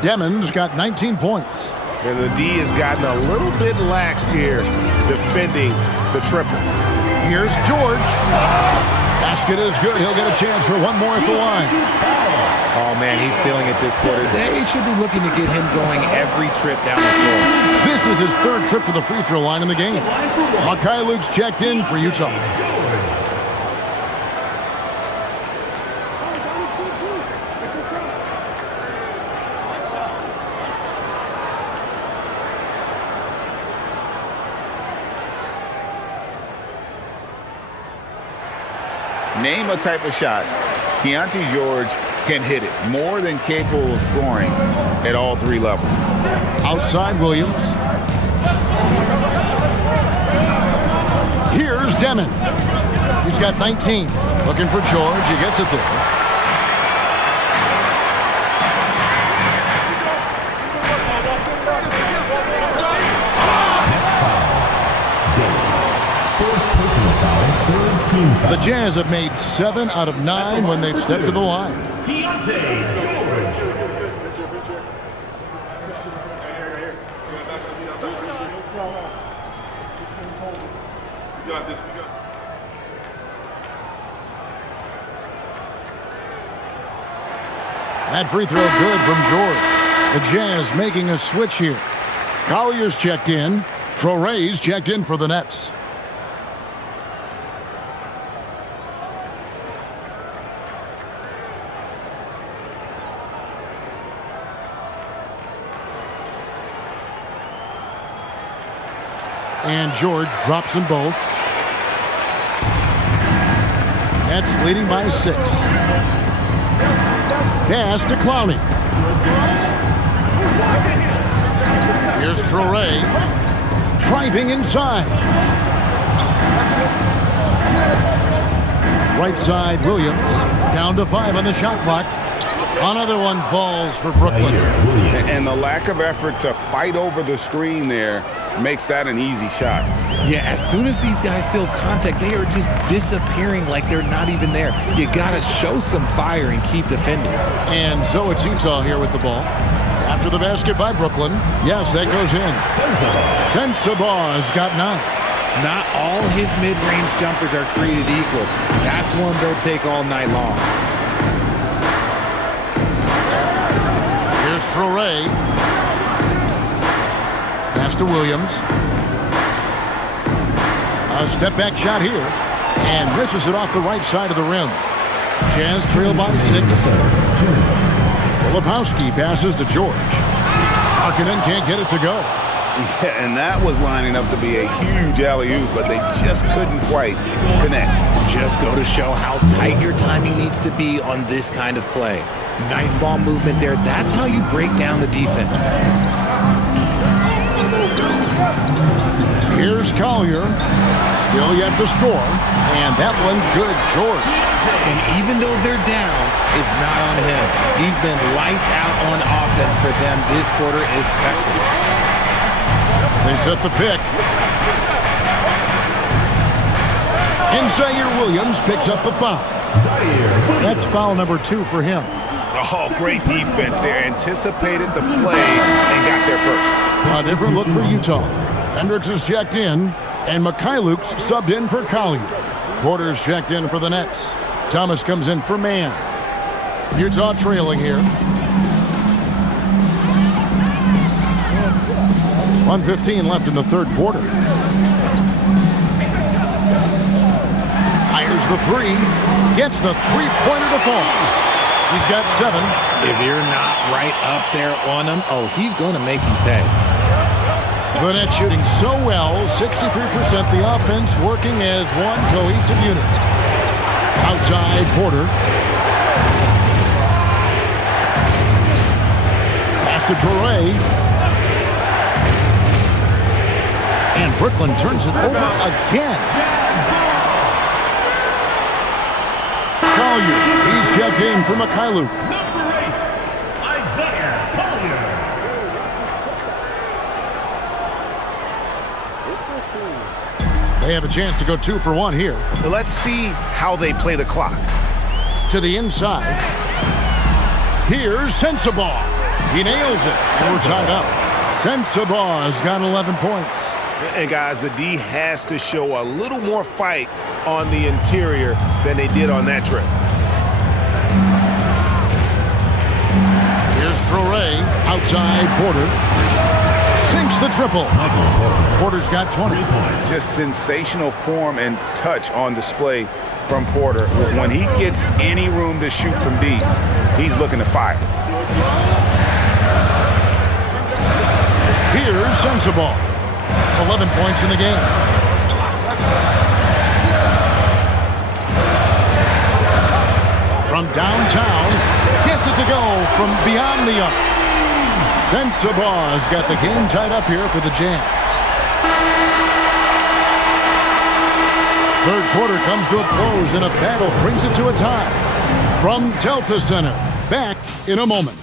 Demon's got 19 points. And the D has gotten a little bit laxed here defending the triple. Here's George. Basket is good. He'll get a chance for one more at the line. Oh, man, he's feeling it this quarter. They should be looking to get him going every trip down the floor. This is his third trip to the free throw line in the game. Luke's checked in for Utah. Name a type of shot Keontae George can hit it. More than capable of scoring at all three levels. Outside Williams. Here's Demon. He's got 19. Looking for George. He gets it there. The Jazz have made 7 out of 9 when they've stepped to the line. Keontae George. That free throw good from George. The Jazz making a switch here. Collier's checked in. Traore's checked in for the Nets. And George drops them both. Nets leading by 6. Pass to Clowney. Here's Traore. Driving inside. Right side, Williams. Down to 5 on the shot clock. Another one falls for Brooklyn. And the lack of effort to fight over the screen there makes that an easy shot. Yeah, as soon as these guys feel contact, they are just disappearing like they're not even there. You got to show some fire and keep defending. And so it's Utah here with the ball. After the basket by Brooklyn. Yes, that goes in. Sensabaugh has got 9. Not all his mid-range jumpers are created equal. That's one they'll take all night long. Here's Traore. Pass to Williams. A step-back shot here. And misses it off the right side of the rim. Jazz trail by 6. Lepowski passes to George. Harkinen can't get it to go. Yeah, and that was lining up to be a huge alley-oop, but they just couldn't quite connect. Just go to show how tight your timing needs to be on this kind of play. Nice ball movement there. That's how you break down the defense. Here's Collier. Still yet to score. And that one's good. George. And even though they're down, it's not on him. He's been lights out on offense for them this quarter especially. They set the pick. And Zaire Williams picks up the foul. That's foul number 2 for him. Oh, great defense there. Anticipated the play and got there first. A different look for Utah. Hendricks is checked in, and Mikhailuk's subbed in for Collier. Porter's checked in for the Nets. Thomas comes in for Mann. Utah trailing here. 1:15 left in the third quarter. Fires the 3. Gets the three-pointer to fall. He's got 7. If you're not right up there on him, oh, he's going to make you pay. The Nets shooting so well, 63%. The offense working as one cohesive unit. Outside, Porter. Pass to Traore. And Brooklyn turns it over again. Collier, he's checked in for Mikhailuk. Number 8, Isaiah Collier. They have a chance to go 2 for 1 here. Let's see how they play the clock. To the inside. Here's Sensabaugh. He nails it. So we're tied up. Sensabaugh has got 11 points. And guys, the D has to show a little more fight on the interior than they did on that trip. Here's Traore outside Porter. Sinks the triple. Porter's got 20. Just sensational form and touch on display from Porter. When he gets any room to shoot from deep, he's looking to fire. Here's Sensabaugh. 11 points in the game. From downtown, gets it to go from beyond the arc. Sensabaugh's got the game tied up here for the Jazz. Third quarter comes to a close, and a battle brings it to a tie. From Delta Center, back in a moment.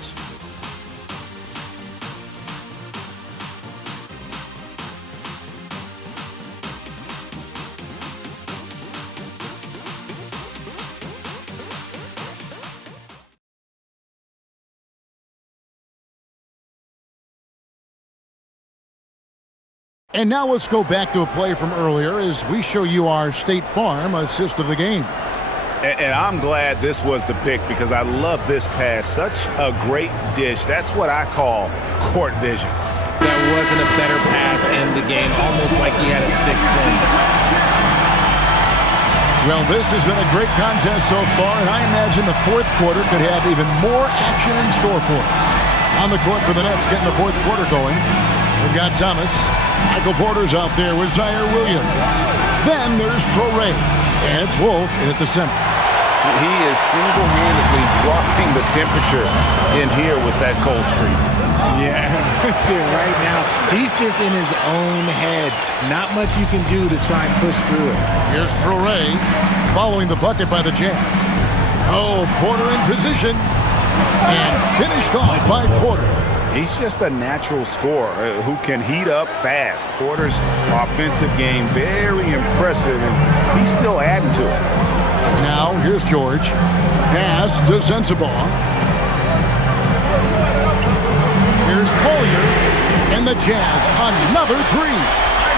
And now let's go back to a play from earlier as we show you our State Farm assist of the game. And I'm glad this was the pick because I love this pass. Such a great dish. That's what I call court vision. There wasn't a better pass in the game, almost like he had a sixth sense. Well, this has been a great contest so far, and I imagine the fourth quarter could have even more action in store for us. On the court for the Nets, getting the fourth quarter going. We've got Thomas. Michael Porter's out there with Zaire Williams. Then there's Traore, and it's Wolf in at the center. He is single-handedly dropping the temperature in here with that cold streak. Yeah, right now, he's just in his own head. Not much you can do to try and push through it. Here's Traore following the bucket by the Jazz. Oh, Porter in position. And finished off by Porter. He's just a natural scorer who can heat up fast. Porter's offensive game, very impressive, and he's still adding to it. Now, here's George. Pass to Sensabaugh. Here's Collier. And the Jazz, another three.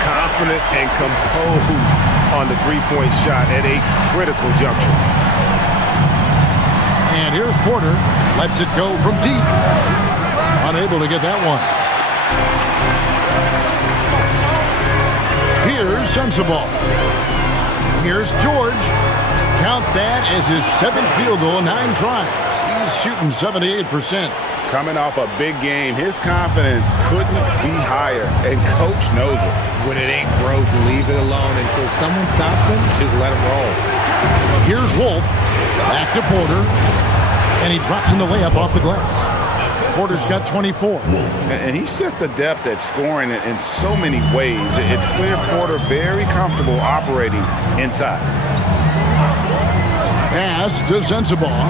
Confident and composed on the three-point shot at a critical juncture. And here's Porter. Lets it go from deep. Unable to get that one. Here's Sensabaugh. Here's George. Count that as his seventh field goal, 9 tries. He's shooting 78%. Coming off a big game, his confidence couldn't be higher, and coach knows it. When it ain't broke, leave it alone until someone stops him. Just let him roll. Here's Wolf. Back to Porter. And he drops in the layup off the glass. Porter's got 24. And he's just adept at scoring in so many ways. It's clear Porter very comfortable operating inside. Pass to Sensabaugh.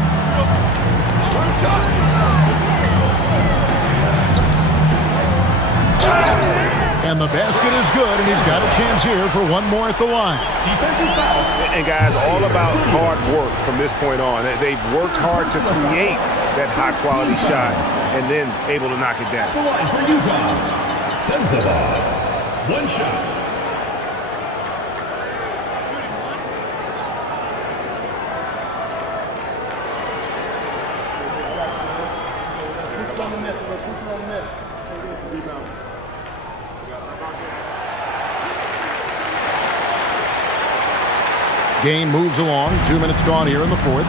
And the basket is good, and he's got a chance here for one more at the line. Defensive foul. And guys, all about hard work from this point on. They've worked hard to create that high-quality shot and then able to knock it down. The line for Utah. Sensabaugh. One shot. Game moves along. 2 minutes gone here in the fourth.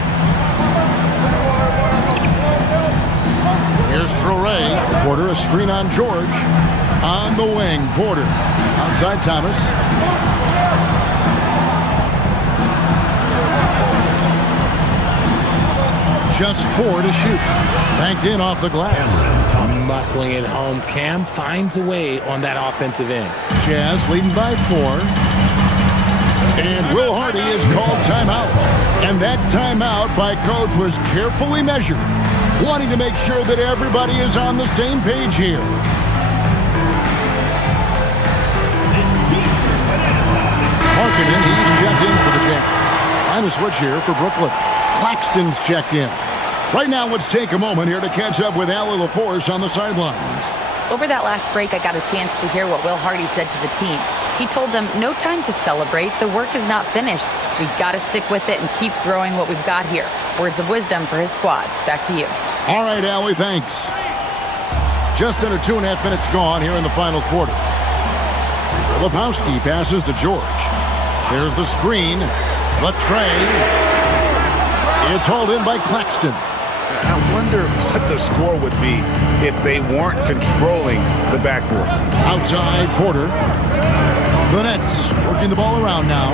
Here's Traore. Porter, a screen on George. On the wing, Porter. Outside Thomas. Just 4 to shoot. Banked in off the glass. Muscling it home. Cam finds a way on that offensive end. Jazz leading by 4. And Will Hardy is called timeout. And that timeout by coach was carefully measured, wanting to make sure that everybody is on the same page here. Markkanen, he's checked in for the Jazz. And a switch here for Brooklyn. Claxton's checked in. Right now, let's take a moment here to catch up with Allie LaForce on the sidelines. Over that last break, I got a chance to hear what Will Hardy said to the team. He told them, no time to celebrate. The work is not finished. We've got to stick with it and keep growing what we've got here. Words of wisdom for his squad. Back to you. All right, Allie, thanks. Just under 2.5 minutes gone here in the final quarter. Filipowski passes to George. There's the screen. The tray. It's hauled in by Claxton. I wonder what the score would be if they weren't controlling the backboard. Outside, Porter. The Nets working the ball around now.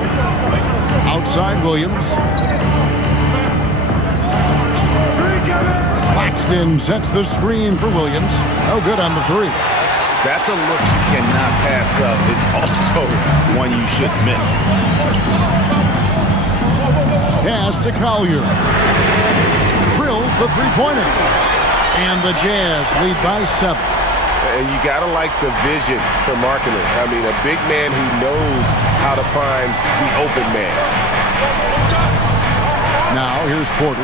Outside, Williams. Claxton sets the screen for Williams. No good on the three. That's a look you cannot pass up. It's also one you shouldn't miss. Pass to Collier. Drills the three-pointer. And the Jazz lead by 7. And you got to like the vision for Markkanen. I mean, a big man who knows how to find the open man. Now, here's Porter.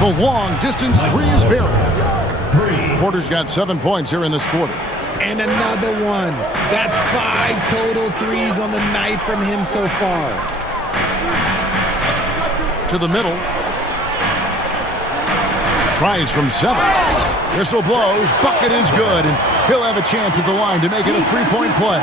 The long-distance three is buried. Porter's got 7 points here in this quarter. And another one. That's 5 total threes on the night from him so far. To the middle. Tries from 7. Whistle blows. Bucket is good. And he'll have a chance at the line to make it a 3-point play.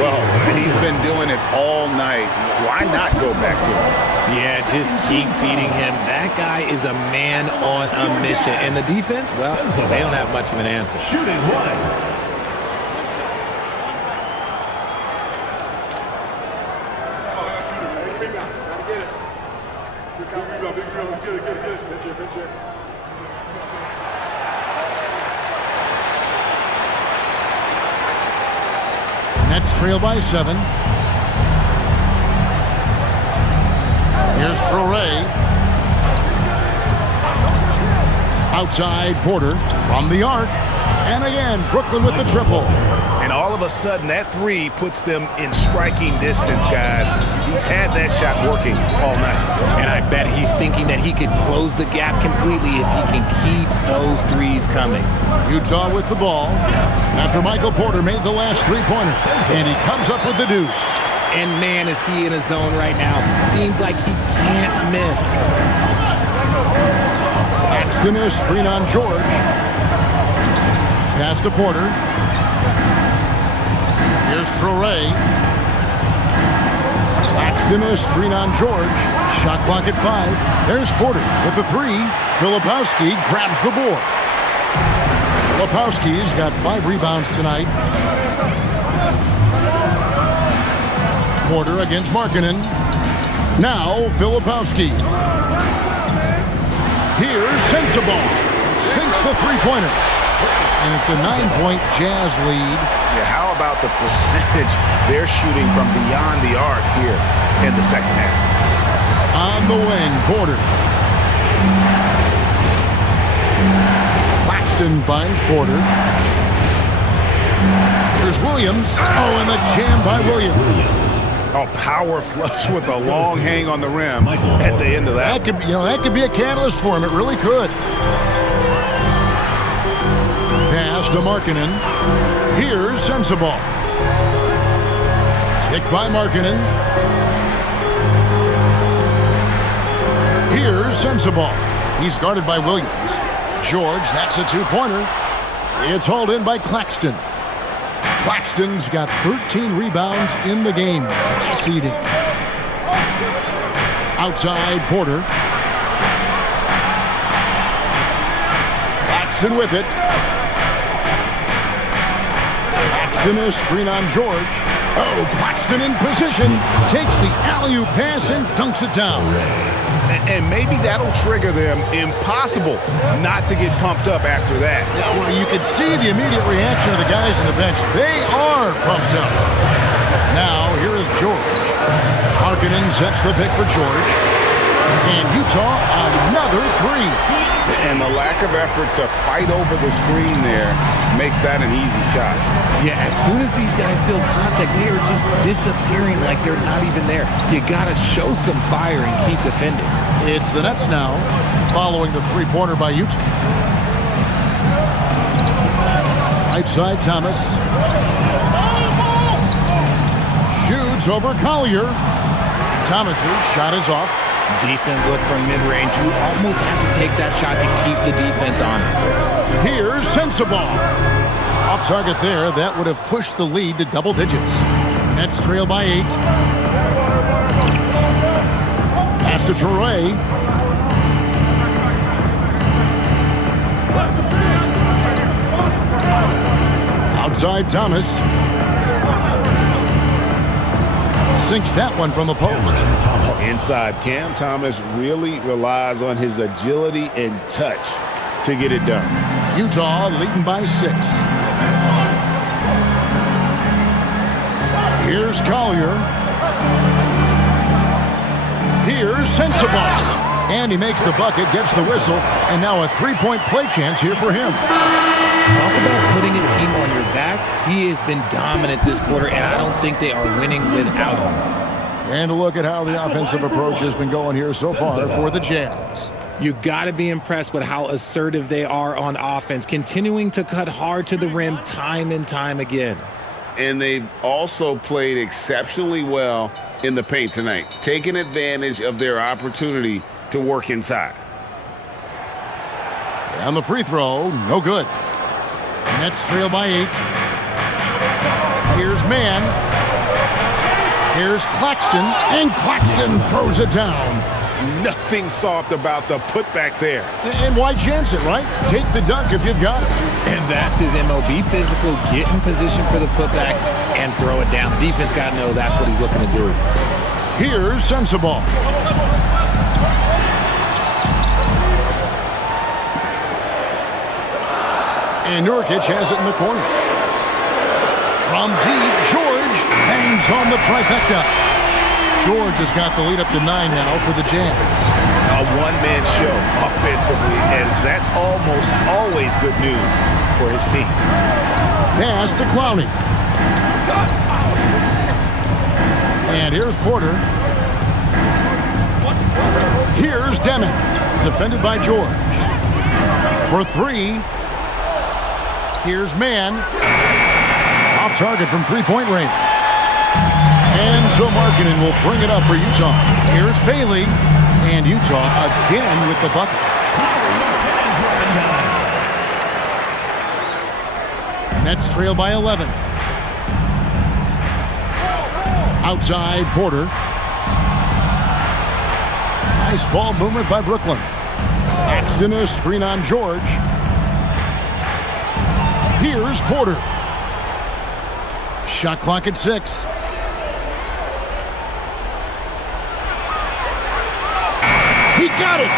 Well, he's been doing it all night. Why not go back to him? Yeah, just keep feeding him. That guy is a man on a mission. And the defense, well, they don't have much of an answer. Shooting one. Nets trail by 7. Here's Traoré. Outside, Porter from the arc. And again, Brooklyn with the triple. And all of a sudden, that three puts them in striking distance, guys. He's had that shot working all night. And I bet he's thinking that he could close the gap completely if he can keep those threes coming. Utah with the ball after Michael Porter made the last three-pointer. And he comes up with the deuce. And man, is he in a zone right now. Seems like he can't miss. Claxton is screen on George. Pass to Porter. Here's Traoré. Claxton is screen on George. Shot clock at 5. There's Porter with the 3. Filipowski grabs the board. Filipowski's got 5 rebounds tonight. Porter against Markkanen. Now Filipowski. Here's Sensabaugh. Sinks the three-pointer. And it's a 9-point Jazz lead. Yeah, how about the percentage they're shooting from beyond the arc here in the second half? On the wing, Porter. Claxton finds Porter. Here's Williams. Oh, and the jam by Williams. A power flush with a long hang on the rim at the end of that. That could be a catalyst for him. It really could. Pass to Markkanen. Here's Sensabaugh. Picked by Markkanen. Here's Sensabaugh. He's guarded by Williams. George, that's a 2-pointer. It's hauled in by Claxton. Claxton's got 13 rebounds in the game. Class-leading. Outside, Porter. Claxton with it. Claxton is screen on George. Oh, Claxton in position. Takes the alley-oop pass and dunks it down. And maybe that'll trigger them. Impossible not to get pumped up after that. Yeah, well, you can see the immediate reaction of the guys on the bench. They are pumped up. Now, here is George. Markkanen sets the pick for George. And Utah, another 3. And the lack of effort to fight over the screen there makes that an easy shot. Yeah, as soon as these guys feel contact, they are just disappearing like they're not even there. You got to show some fire and keep defending. It's the Nets now, following the 3-pointer by Utah. Right side, Thomas. Shoots over Collier. Thomas's shot is off. Decent look from mid-range. You almost have to take that shot to keep the defense honest. Here's Sensabaugh. Off target there. That would have pushed the lead to double digits. Nets trail by 8. Pass to Toure. Outside Thomas. Sinks that one from the post. Inside, Cam Thomas really relies on his agility and touch to get it done. Utah leading by 6. Here's Collier. Here's Sensabaugh. And he makes the bucket, gets the whistle, and now a three-point play chance here for him. Talk about putting a team on your back. He has been dominant this quarter, and I don't think they are winning without him. And a look at how the offensive approach has been going here so far for the Jazz. You got to be impressed with how assertive they are on offense, continuing to cut hard to the rim time and time again. And they've also played exceptionally well in the paint tonight, taking advantage of their opportunity to work inside. And the free throw, no good. Nets trail by 8. Here's Mann. Here's Claxton, and Claxton throws it down. Nothing soft about the putback there. And why chance it, right? Take the dunk if you've got it. And that's his MO. Be physical, get in position for the putback, and throw it down. The defense got to know that's what he's looking to do. Here's Sensabaugh. And Nurkic has it in the corner. From deep, George hangs home the trifecta. George has got the lead up to 9 now for the Jazz. A one-man show offensively, and that's almost always good news for his team. Pass to Clowney. And here's Porter. Here's Deming, defended by George. For 3. Here's Mann. Off target from three-point range. And so Markkanen will bring it up for Utah. Here's Bailey. And Utah again with the bucket. Nets trail by 11. Outside Porter. Nice ball movement by Brooklyn. Axton a screen on George. Here's Porter. Shot clock at 6. He got it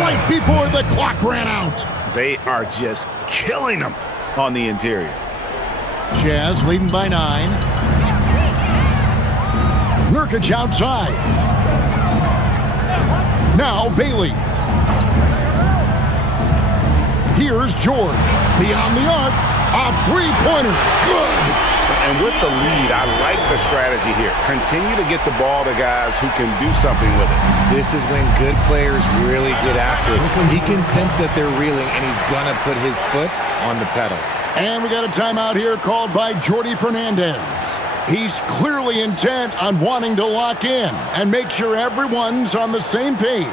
right before the clock ran out. They are just killing them on the interior. Jazz leading by 9. Nurkic outside. Now Bailey. Here's George. Beyond the arc. A three-pointer. Good. And with the lead, I like the strategy here. Continue to get the ball to guys who can do something with it. This is when good players really get after it. He can sense that they're reeling, and he's going to put his foot on the pedal. And we got a timeout here called by Jordi Fernandez. He's clearly intent on wanting to lock in and make sure everyone's on the same page.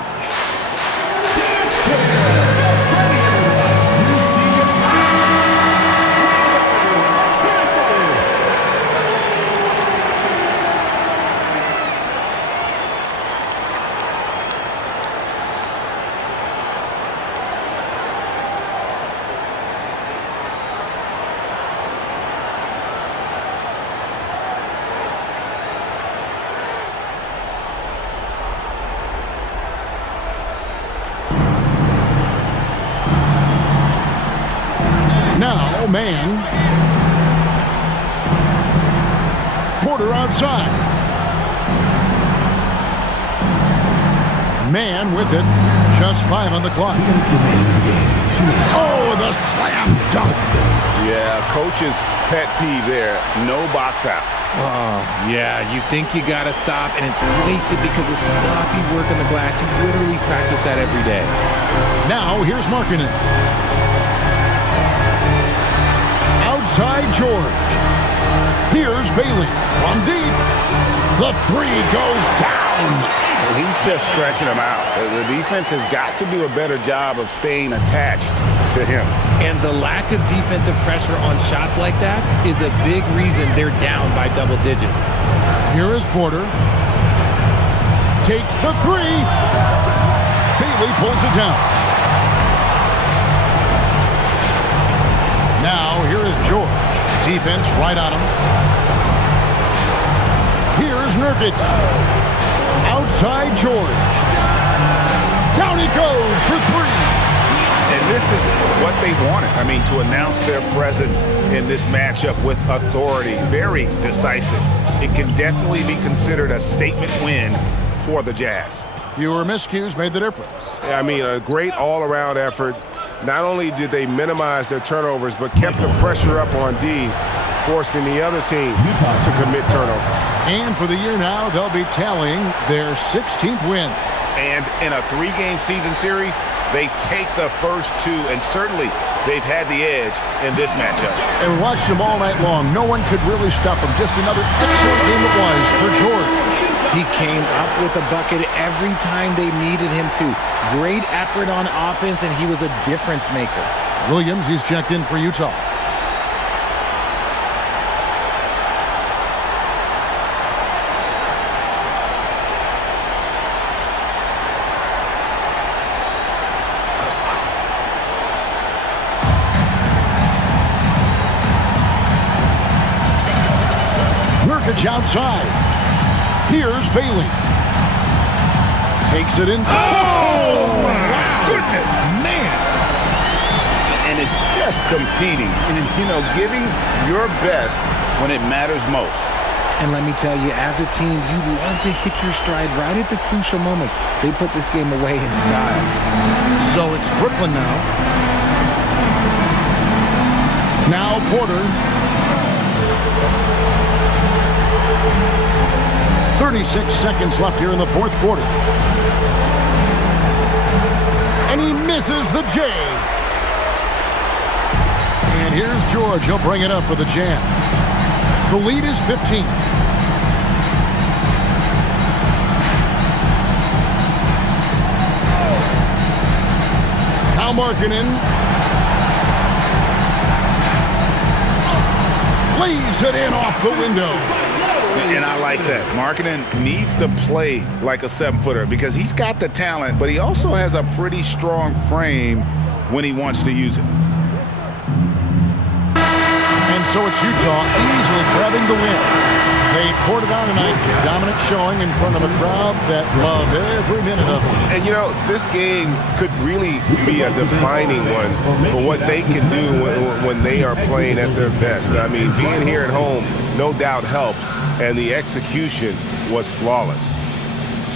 Now, Mann. Porter outside. Mann with it. Just 5 on the clock. Oh, the slam dunk. Yeah, coach's pet peeve there. No box out. Oh, yeah, you think you got to stop, and it's wasted because of sloppy work on the glass. You literally practice that every day. Now, Here's Markkanen. George. Here's Bailey from deep. The three goes down. He's just stretching them out. The defense has got to do a better job of staying attached to him. And the lack of defensive pressure on shots like that is a big reason they're down by double digits. Here is Porter. Takes the three. Bailey pulls it down. Now here is George. Defense right on him. Here's Nurkic. Outside George. Down he goes for three. And this is what they wanted. I mean, to announce their presence in this matchup with authority. Very decisive. It can definitely be considered a statement win for the Jazz. Fewer miscues made the difference. I mean, a great all-around effort. Not only did they minimize their turnovers, but kept the pressure up on D, forcing the other team to commit turnovers. And for the year now, they'll be tallying their 16th win. And in a three-game season series, they take the first two, and certainly they've had the edge in this matchup. And we watched them all night long. No one could really stop them. Just another excellent game it was for George. He came up with a bucket every time they needed him to. Great effort on offense, and he was a difference maker. Williams, he's checked in for Utah. Nurkic outside. Here's Bailey. Takes it in. Oh, my goodness. Man. And it's just competing and, giving your best when it matters most. And let me tell you, as a team, you love to hit your stride right at the crucial moments. They put this game away in style. So it's Brooklyn now. Now Porter. 36 seconds left here in the fourth quarter. And he misses the J. And here's George. He'll bring it up for the Jazz. The lead is 15. Now Markkanen. Lays it in off the window. And I like that. Markkanen needs to play like a 7-footer because he's got the talent, but he also has a pretty strong frame when he wants to use it. And so it's Utah easily grabbing the win. They poured it on tonight. Dominant showing in front of a crowd that loved every minute of it. And, this game could really be a defining one for what they can do when they are playing at their best. I mean, being here at home no doubt helps, and the execution was flawless.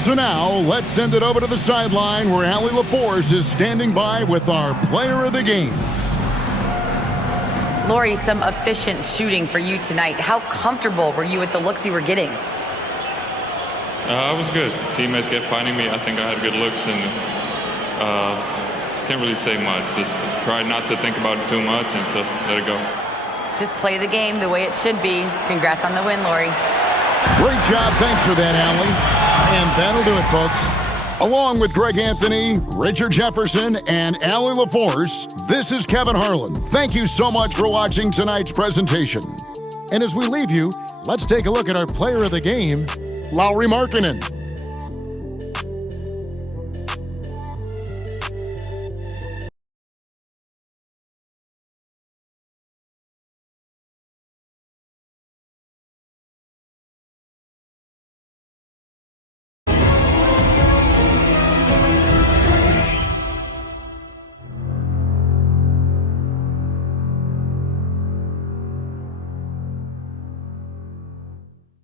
So now, let's send it over to the sideline where Allie LaForce is standing by with our player of the game. Lori, some efficient shooting for you tonight. How comfortable were you with the looks you were getting? I was good. Teammates kept finding me. I think I had good looks, and can't really say much. Just try not to think about it too much and just let it go. Just play the game the way it should be. Congrats on the win, Lori. Great job. Thanks for that, Allie. And that'll do it, folks. Along with Greg Anthony, Richard Jefferson, and Allie LaForce, this is Kevin Harlan. Thank you so much for watching tonight's presentation. And as we leave you, let's take a look at our player of the game, Lauri Markkanen.